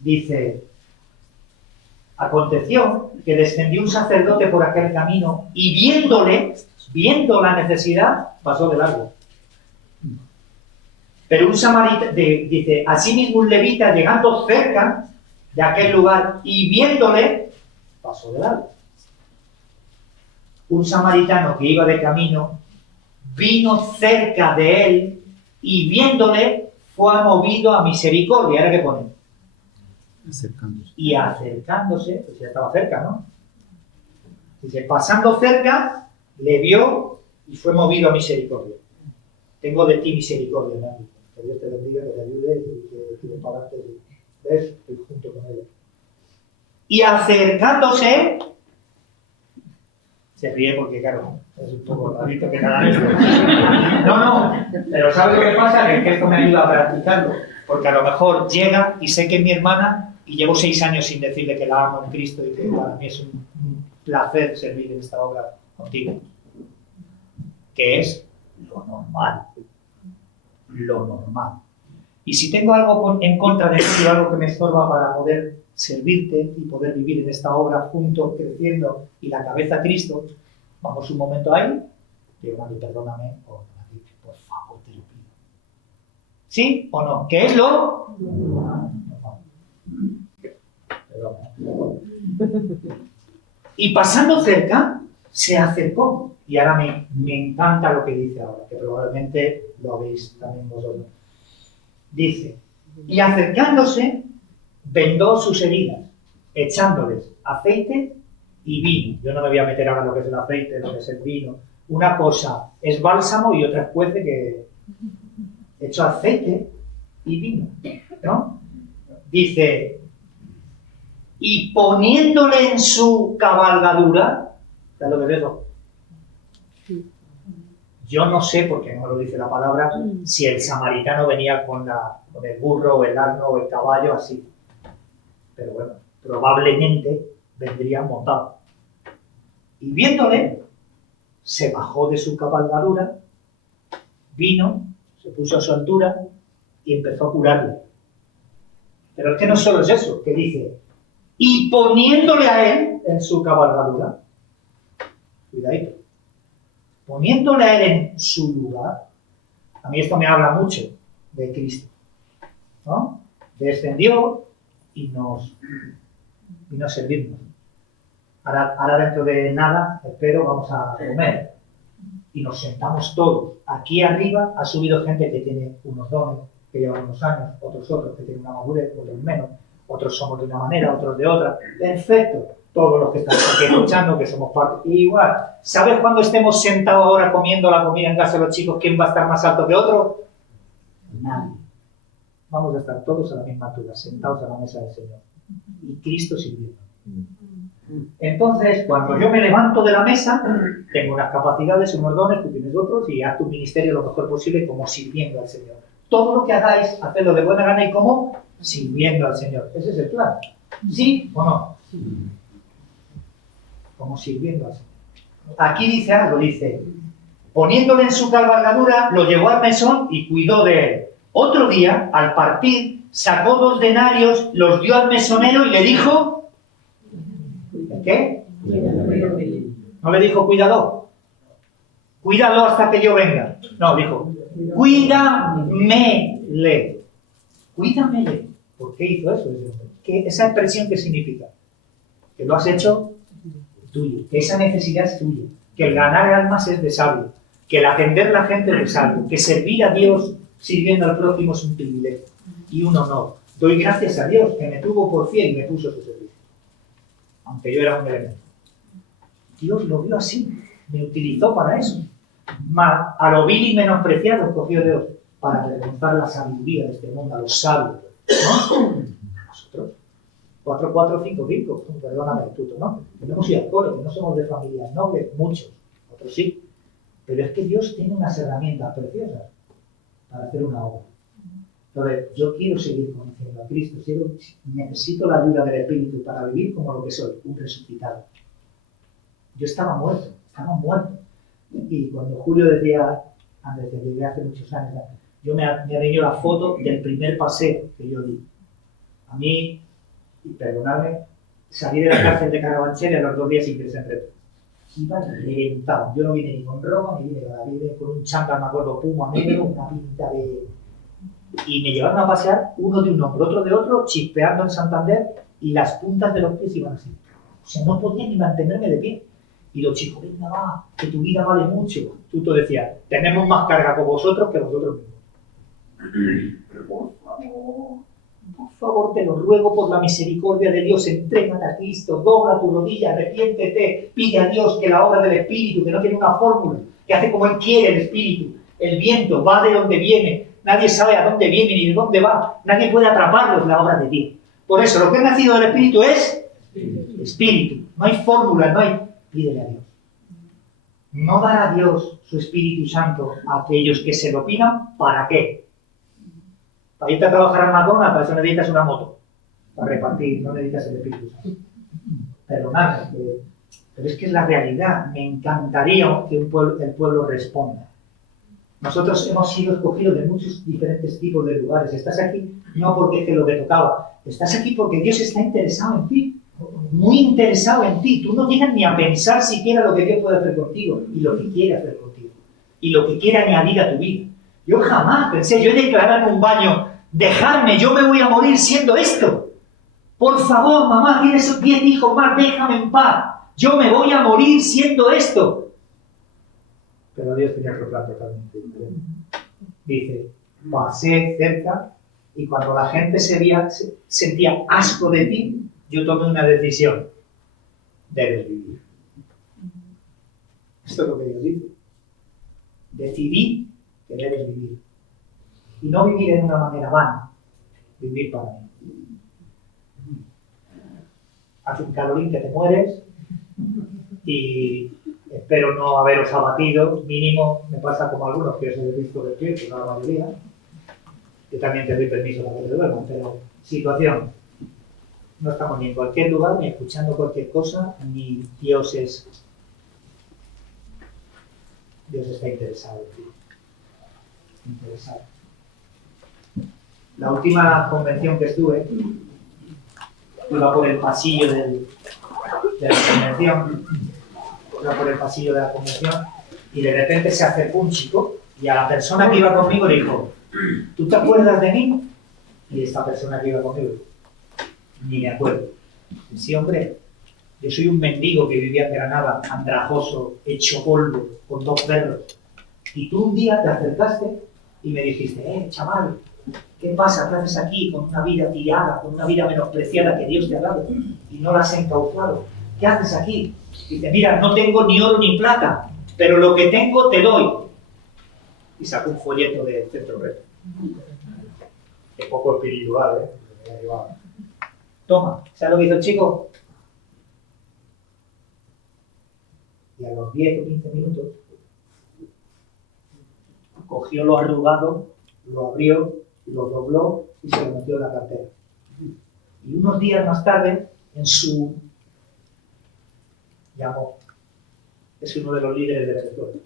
Dice, aconteció que descendió un sacerdote por aquel camino y viendo la necesidad, pasó de largo. Pero un samaritano, dice, asimismo un levita llegando cerca de aquel lugar y viéndole, pasó de largo. Un samaritano que iba de camino vino cerca de él y viéndole fue movido a misericordia. ¿Ahora qué pone? Acercándose. Y acercándose, pues ya estaba cerca, ¿no? Dice, pasando cerca, le vio y fue movido a misericordia. Tengo de ti misericordia, ¿no? Que Dios te bendiga, que te ayude y que tire para adelante. ¿Ves? Estoy junto con él. Y acercándose, se ríe porque, claro, es un poco rarito que nada de esto. No, pero ¿sabes lo que pasa? Que esto me ayuda a practicarlo. Porque a lo mejor llega y sé que es mi hermana y llevo 6 años sin decirle que la amo en Cristo y que para mí es un placer servir en esta obra contigo. Que es lo normal. Lo normal. Y si tengo algo en contra de ti, algo que me estorba para poder servirte y poder vivir en esta obra juntos, creciendo y la cabeza a Cristo, vamos un momento ahí, digo, Mami, perdóname, o por favor, te lo pido. ¿Sí o no? ¿Qué es lo? Y pasando cerca, se acercó. Y ahora me encanta lo que dice ahora, que probablemente lo veis también vosotros. Dice, y acercándose, vendó sus heridas, echándoles aceite y vino. Yo no me voy a meter ahora en lo que es el aceite, lo que es el vino. Una cosa es bálsamo y otra es cuece que echó aceite y vino, ¿no? Dice, y poniéndole en su cabalgadura, ¿sabes lo que es eso? Yo no sé, porque no lo dice la palabra, si el samaritano venía con el burro o el asno o el caballo así. Pero bueno, probablemente vendría montado. Y viéndole, se bajó de su cabalgadura, vino, se puso a su altura y empezó a curarle. Pero es que no solo es eso, que dice, y poniéndole a él en su cabalgadura, cuidadito, poniéndole a él en su lugar, a mí esto me habla mucho de Cristo, ¿no? Descendió y nos vino a servirnos. Ahora dentro de nada, espero, vamos a comer y nos sentamos todos. Aquí arriba ha subido gente que tiene unos dones, que llevan unos años, otros que tienen una madurez, otros menos, otros somos de una manera, otros de otra. Perfecto. Todos los que están aquí escuchando, que somos parte. Y igual, ¿sabes cuando estemos sentados ahora comiendo la comida en casa de los chicos, quién va a estar más alto que otro? Nadie. Vamos a estar todos a la misma altura, sentados a la mesa del Señor. Y Cristo sirviendo. Entonces, cuando yo me levanto de la mesa, tengo unas capacidades, unos dones, tú tienes otros, y haz tu ministerio lo mejor posible como sirviendo al Señor. Todo lo que hagáis, hacedlo de buena gana y como sirviendo al Señor. Ese es el plan. ¿Sí o no? Como sirviendo al Señor. Aquí dice algo, dice, poniéndole en su cabalgadura, lo llevó al mesón y cuidó de él. Otro día, al partir, sacó 2 denarios, los dio al mesonero y le dijo, ¿qué? No le dijo, cuídalo hasta que yo venga. No, dijo, cuídamele. Cuídamele. ¿Por qué hizo eso? ¿Esa expresión qué significa? Que lo has hecho tuyo, que esa necesidad es tuya, que el ganar almas es de sabio, que el atender a la gente es de sabio, que servir a Dios sirviendo al prójimo es un privilegio y un honor. Doy gracias a Dios que me tuvo por fiel y me puso a su servicio, aunque yo era un elemento. Dios lo vio así, me utilizó para eso. A lo vil y menospreciado escogió Dios para preguntar la sabiduría de este mundo, a los sabios, ¿no? Nosotros. 4, 4, 5, 5, perdóname, tuto, ¿no? Que no hemos ido al cole, que no somos de familias nobles, muchos, otros sí. Pero es que Dios tiene unas herramientas preciosas para hacer una obra. Entonces, yo quiero seguir conociendo a Cristo, necesito la ayuda del Espíritu para vivir como lo que soy, un resucitado. Yo estaba muerto. Y cuando Julio decía, antes que llegué hace muchos años, yo me ha venido la foto del primer paseo que yo di. A mí, y perdonadme, salí de la cárcel de Carabanchel y a los 2 días sin que se entre. Iba reventado. Yo no vine ni con ropa, ni vine con un chándal, me acuerdo, puma negro, una pinta de... Y me llevaron a pasear uno de un hombro, otro de otro, chispeando en Santander, y las puntas de los pies iban así. O sea, no podía ni mantenerme de pie. Y los chicos, venga, va, que tu vida vale mucho. Tuto decía, tenemos más carga con vosotros que vosotros mismos. Pero por favor, Por favor, te lo ruego por la misericordia de Dios, entrégate a Cristo, dobla tu rodilla, arrepiéntete, pide a Dios que la obra del Espíritu, que no tiene una fórmula, que hace como Él quiere el Espíritu, el viento va de donde viene, nadie sabe a dónde viene ni de dónde va, nadie puede atraparlo en la obra de Dios. Por eso, lo que es nacido del Espíritu es Espíritu, no hay fórmula, no hay... Pídele a Dios. No dará a Dios su Espíritu Santo a aquellos que se lo pidan, ¿para qué? Para irte a trabajar al McDonald's, para eso necesitas una moto, para repartir, no necesitas el Espíritu Santo. Perdonadme, pero es que es la realidad. Me encantaría que el pueblo responda. Nosotros hemos sido escogidos de muchos diferentes tipos de lugares. Estás aquí no porque es lo que tocaba, estás aquí porque Dios está interesado en ti, muy interesado en ti. Tú no llegas ni a pensar siquiera lo que Dios puede hacer contigo y lo que quiere hacer contigo y lo que quiere añadir a tu vida. Yo jamás pensé, yo he declarado en un baño, dejarme, yo me voy a morir siendo esto. Por favor, mamá, tienes 10 hijos más, déjame en paz. Yo me voy a morir siendo esto. Pero Dios tenía otro plan totalmente diferente. Dice, pasé cerca y cuando la gente sentía asco de ti, yo tomé una decisión. Debes vivir. Esto es lo que Dios dice. Decidí que debes vivir. Y no vivir en una manera vana. Vivir para mí. Hace un calorín que te mueres y espero no haberos abatido. Mínimo me pasa como algunos que os he visto de pie, que no la mayoría. Yo también te doy permiso para que te duerman, pero situación. No estamos ni en cualquier lugar, ni escuchando cualquier cosa, ni Dios está interesado en ti. Interesado. La última convención que estuve, iba por el pasillo de la convención, y de repente se acercó un chico y a la persona que iba conmigo le dijo, ¿tú te acuerdas de mí? Y esta persona que iba conmigo, ni me acuerdo. Sí, hombre, yo soy un mendigo que vivía en Granada, andrajoso, hecho polvo, con 2 perros. Y tú un día te acercaste y me dijiste, chaval, ¿qué pasa? ¿Qué haces aquí con una vida tirada, con una vida menospreciada que Dios te ha dado y no la has encauzado? ¿Qué haces aquí? Dice, mira, no tengo ni oro ni plata, pero lo que tengo te doy. Y sacó un folleto de Centro Red. Es poco espiritual, ¿eh? Toma, ¿sabes lo que hizo el chico? Y a los 10 o 15 minutos cogió lo arrugado, lo abrió, lo dobló y se lo metió en la cartera. Y unos días más tarde, en su... llamó. Es uno de los líderes de Venezuela.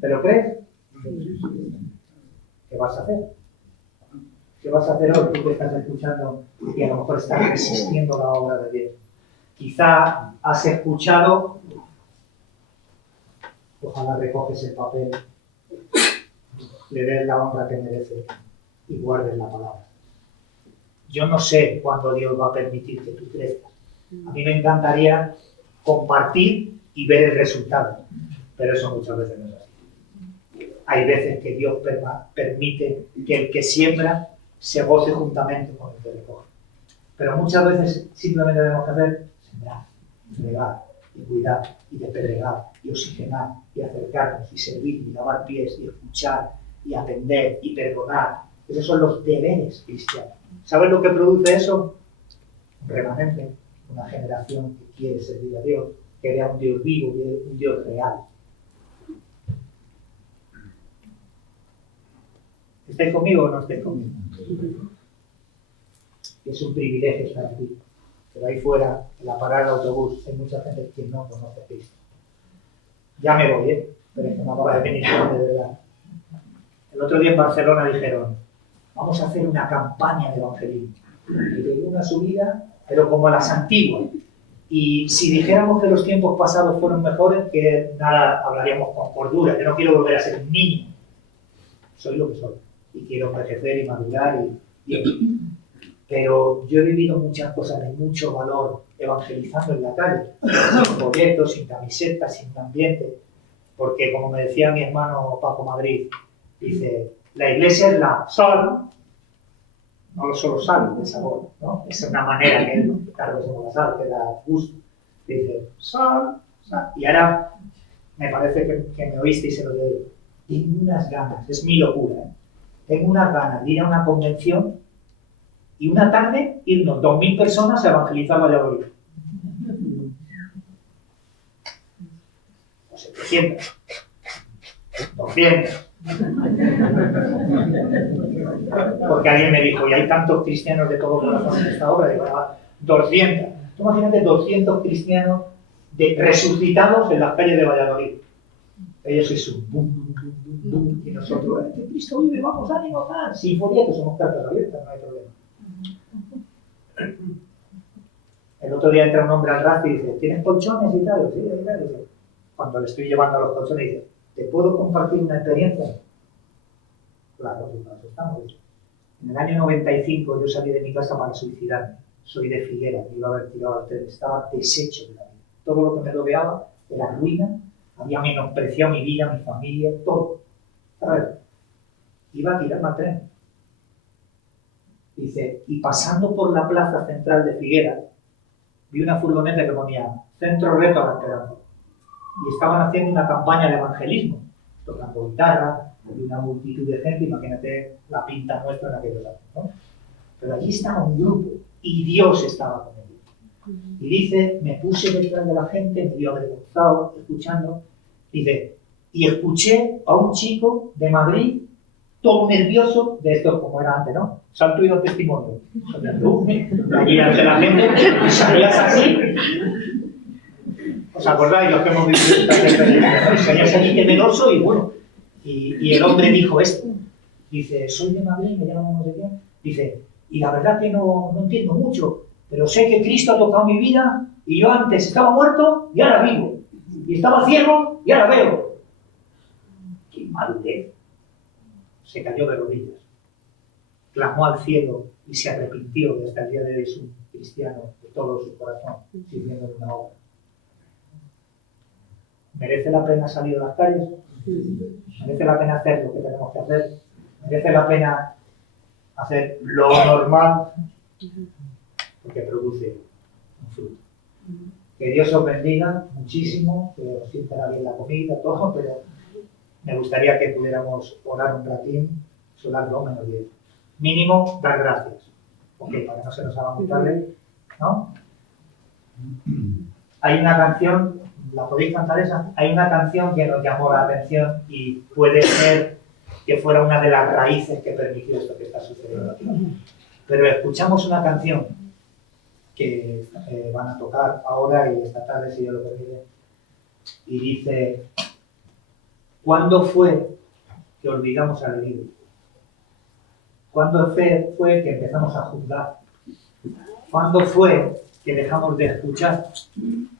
¿Te lo crees? ¿Qué vas a hacer? ¿Qué vas a hacer hoy tú que estás escuchando y a lo mejor estás resistiendo la obra de Dios? Quizá has escuchado, ojalá recoges el papel, le des la honra que merece y guardes la palabra. Yo no sé cuándo Dios va a permitir que tú crezcas. A mí me encantaría compartir y ver el resultado, pero eso muchas veces no es así. Hay veces que Dios permite que el que siembra se goce juntamente con el que recoge. Pero muchas veces simplemente tenemos que hacer sembrar, regar y cuidar y despedregar y oxigenar y acercarnos y servir y lavar pies y escuchar y atender y perdonar. Esos son los deberes cristianos. ¿Sabes lo que produce eso? Un remanente, una generación que quiere servir a Dios, que vea un Dios vivo, un Dios real. ¿Estáis conmigo o no estáis conmigo? Es un privilegio estar aquí. Pero ahí fuera, en la parada del autobús, hay mucha gente que no conoce a Cristo. Ya me voy, pero es que no acaba de venir de verdad. El otro día en Barcelona dijeron, vamos a hacer una campaña de evangelismo. Y de una subida, pero como las antiguas. Y si dijéramos que los tiempos pasados fueron mejores, que nada, hablaríamos con cordura. Yo no quiero volver a ser un niño. Soy lo que soy. Y quiero envejecer y madurar. Pero yo he vivido muchas cosas de mucho valor evangelizando en la calle. Sin folletos, sin camisetas, sin ambiente. Porque como me decía mi hermano Paco Madrid, Dice, la iglesia es la sal, no solo sal de sabor, ¿no? Es una manera que él, claro, como la sal, que da gusto. Dice, sal, sal. Y ahora me parece que me oíste y se lo digo. Tengo unas ganas, es mi locura, ¿eh? Tengo unas ganas de ir a una convención y una tarde irnos 2.000 personas a evangelizar Valladolid. O 700. 200. Porque alguien me dijo, y hay tantos cristianos de todo corazón en esta obra, digo, 200. Tú imagínate 200 cristianos resucitados en las calles de Valladolid. Ellos es un bum, bum, bum, bum, bum, y nosotros, que Cristo vive, vamos, ánimo, tal. Sin folletos, somos cartas abiertas, no hay problema. El otro día entra un hombre al rastro y dice, ¿tienes colchones y tal? Sí, claro. Cuando le estoy llevando a los colchones, dice, ¿te puedo compartir una experiencia? Claro, sí, nos estamos. En el año 95 yo salí de mi casa para suicidarme. Soy de Figueras, me iba a haber tirado al tren, estaba deshecho de la vida. Todo lo que me rodeaba era ruina, había menospreciado mi vida, mi familia, todo. A ver, iba a tirarme al tren. Dice, y pasando por la plaza central de Figueras, vi una furgoneta que ponía Centro Reto a la Esperanza. Y estaban haciendo una campaña de evangelismo, tocando guitarra, y una multitud de gente, imagínate la pinta nuestra en aquellos años, ¿no? Pero allí estaba un grupo, y Dios estaba con ellos. Y dice, me puse detrás de la gente, me vio avergonzado, escuchando, dice, y escuché a un chico de Madrid, todo nervioso, de esto como era antes, ¿no? Salto y doy testimonio. Allí ante la gente, y salías así. ¿Os acordáis los que hemos vivido esta experiencia? Salías allí temeroso y bueno. Y el hombre dijo esto. Dice, soy de Madrid, me llamo no sé qué. Dice, y la verdad que no entiendo mucho, pero sé que Cristo ha tocado mi vida y yo antes estaba muerto y ahora vivo. Y estaba ciego y ahora veo. ¡Qué madurez! Se cayó de rodillas, clamó al cielo y se arrepintió de hasta el día de hoy. Es un cristiano de todo su corazón, sirviendo en una obra. ¿Merece la pena salir a las calles? ¿Merece la pena hacer lo que tenemos que hacer? ¿Merece la pena hacer lo normal? Porque produce un fruto. Que Dios os bendiga muchísimo, que os sienta bien la comida, todo, pero me gustaría que pudiéramos orar un ratín, son las 2 menos 10. Mínimo, dar gracias. Ok, para que no se nos haga muy tarde, ¿no? Hay una canción, ¿la podéis cantar esa? Hay una canción que nos llamó la atención y puede ser que fuera una de las raíces que permitió esto que está sucediendo aquí. Pero escuchamos una canción que van a tocar ahora y esta tarde, si Dios lo permite, y dice, ¿cuándo fue que olvidamos al herido? ¿Cuándo fue que empezamos a juzgar? ¿Cuándo fue que dejamos de escuchar?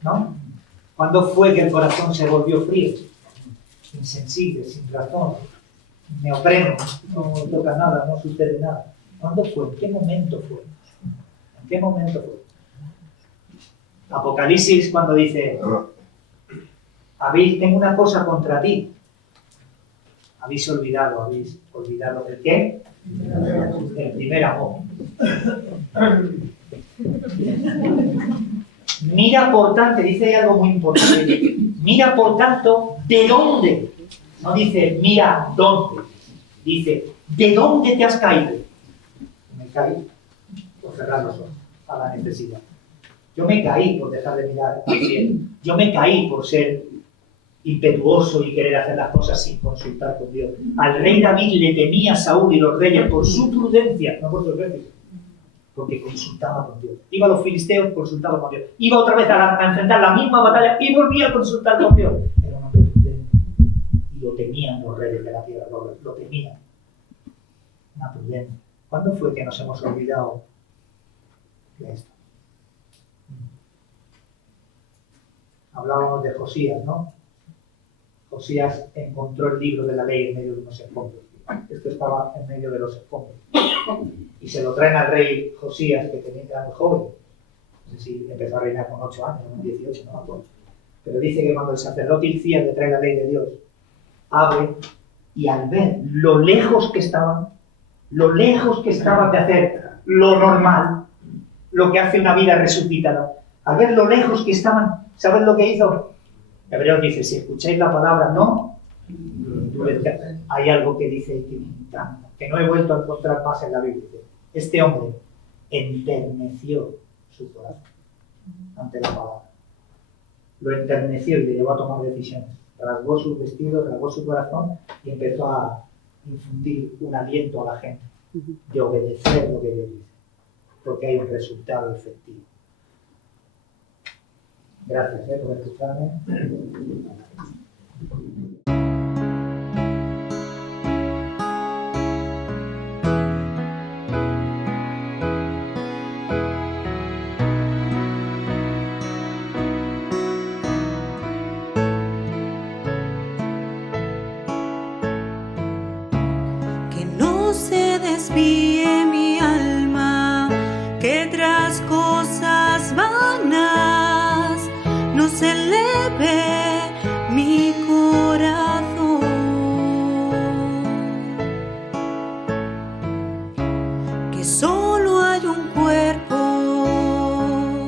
¿No? ¿Cuándo fue que el corazón se volvió frío? Insensible, sin razón, neopreno, no toca nada, no sucede nada. ¿Cuándo fue? ¿En qué momento fue? ¿En qué momento fue? Apocalipsis cuando dice, tengo una cosa contra ti. Habéis olvidado ¿el qué? El primer amor. Mira por tanto, dice ahí algo muy importante, mira por tanto de dónde, no dice mira dónde, dice de dónde te has caído. Me caí por cerrar los ojos a la necesidad. Yo me caí por dejar de mirar al cielo. Yo me caí por ser impetuoso y querer hacer las cosas sin consultar con Dios. Al rey David le temía Saúl y los reyes por su prudencia, no por su ejército, porque consultaba con Dios. Iba a los filisteos, consultaba con Dios. Iba otra vez a enfrentar la misma batalla y volvía a consultar con Dios. Era un hombre prudente y lo temían los reyes de la tierra, lo temían. Una prudencia. ¿Cuándo fue que nos hemos olvidado de esto? Hablábamos de Josías, ¿no? Josías encontró el libro de la ley en medio de unos escombros. Esto estaba en medio de los escombros. Y se lo traen al rey Josías, que era muy joven. No sé si empezó a reinar con 8 años, con 18, no me acuerdo. Pero dice que cuando el sacerdote Hilcías le trae la ley de Dios, abre Y al ver lo lejos que estaban de hacer lo normal, lo que hace una vida resucitada, al ver lo lejos que estaban, ¿sabes lo que hizo? Hebreos dice, si escucháis la palabra, no. Hay algo que dice que me encanta, que no he vuelto a encontrar más en la Biblia. Este hombre enterneció su corazón ante la palabra. Lo enterneció y le llevó a tomar decisiones. Rasgó sus vestidos, rasgó su corazón y empezó a infundir un aliento a la gente de obedecer lo que Dios dice, porque hay un resultado efectivo. Gracias por escucharme. Que no se desvíe mi alma, que tras cosas vanas no se eleve mi corazón. Que soy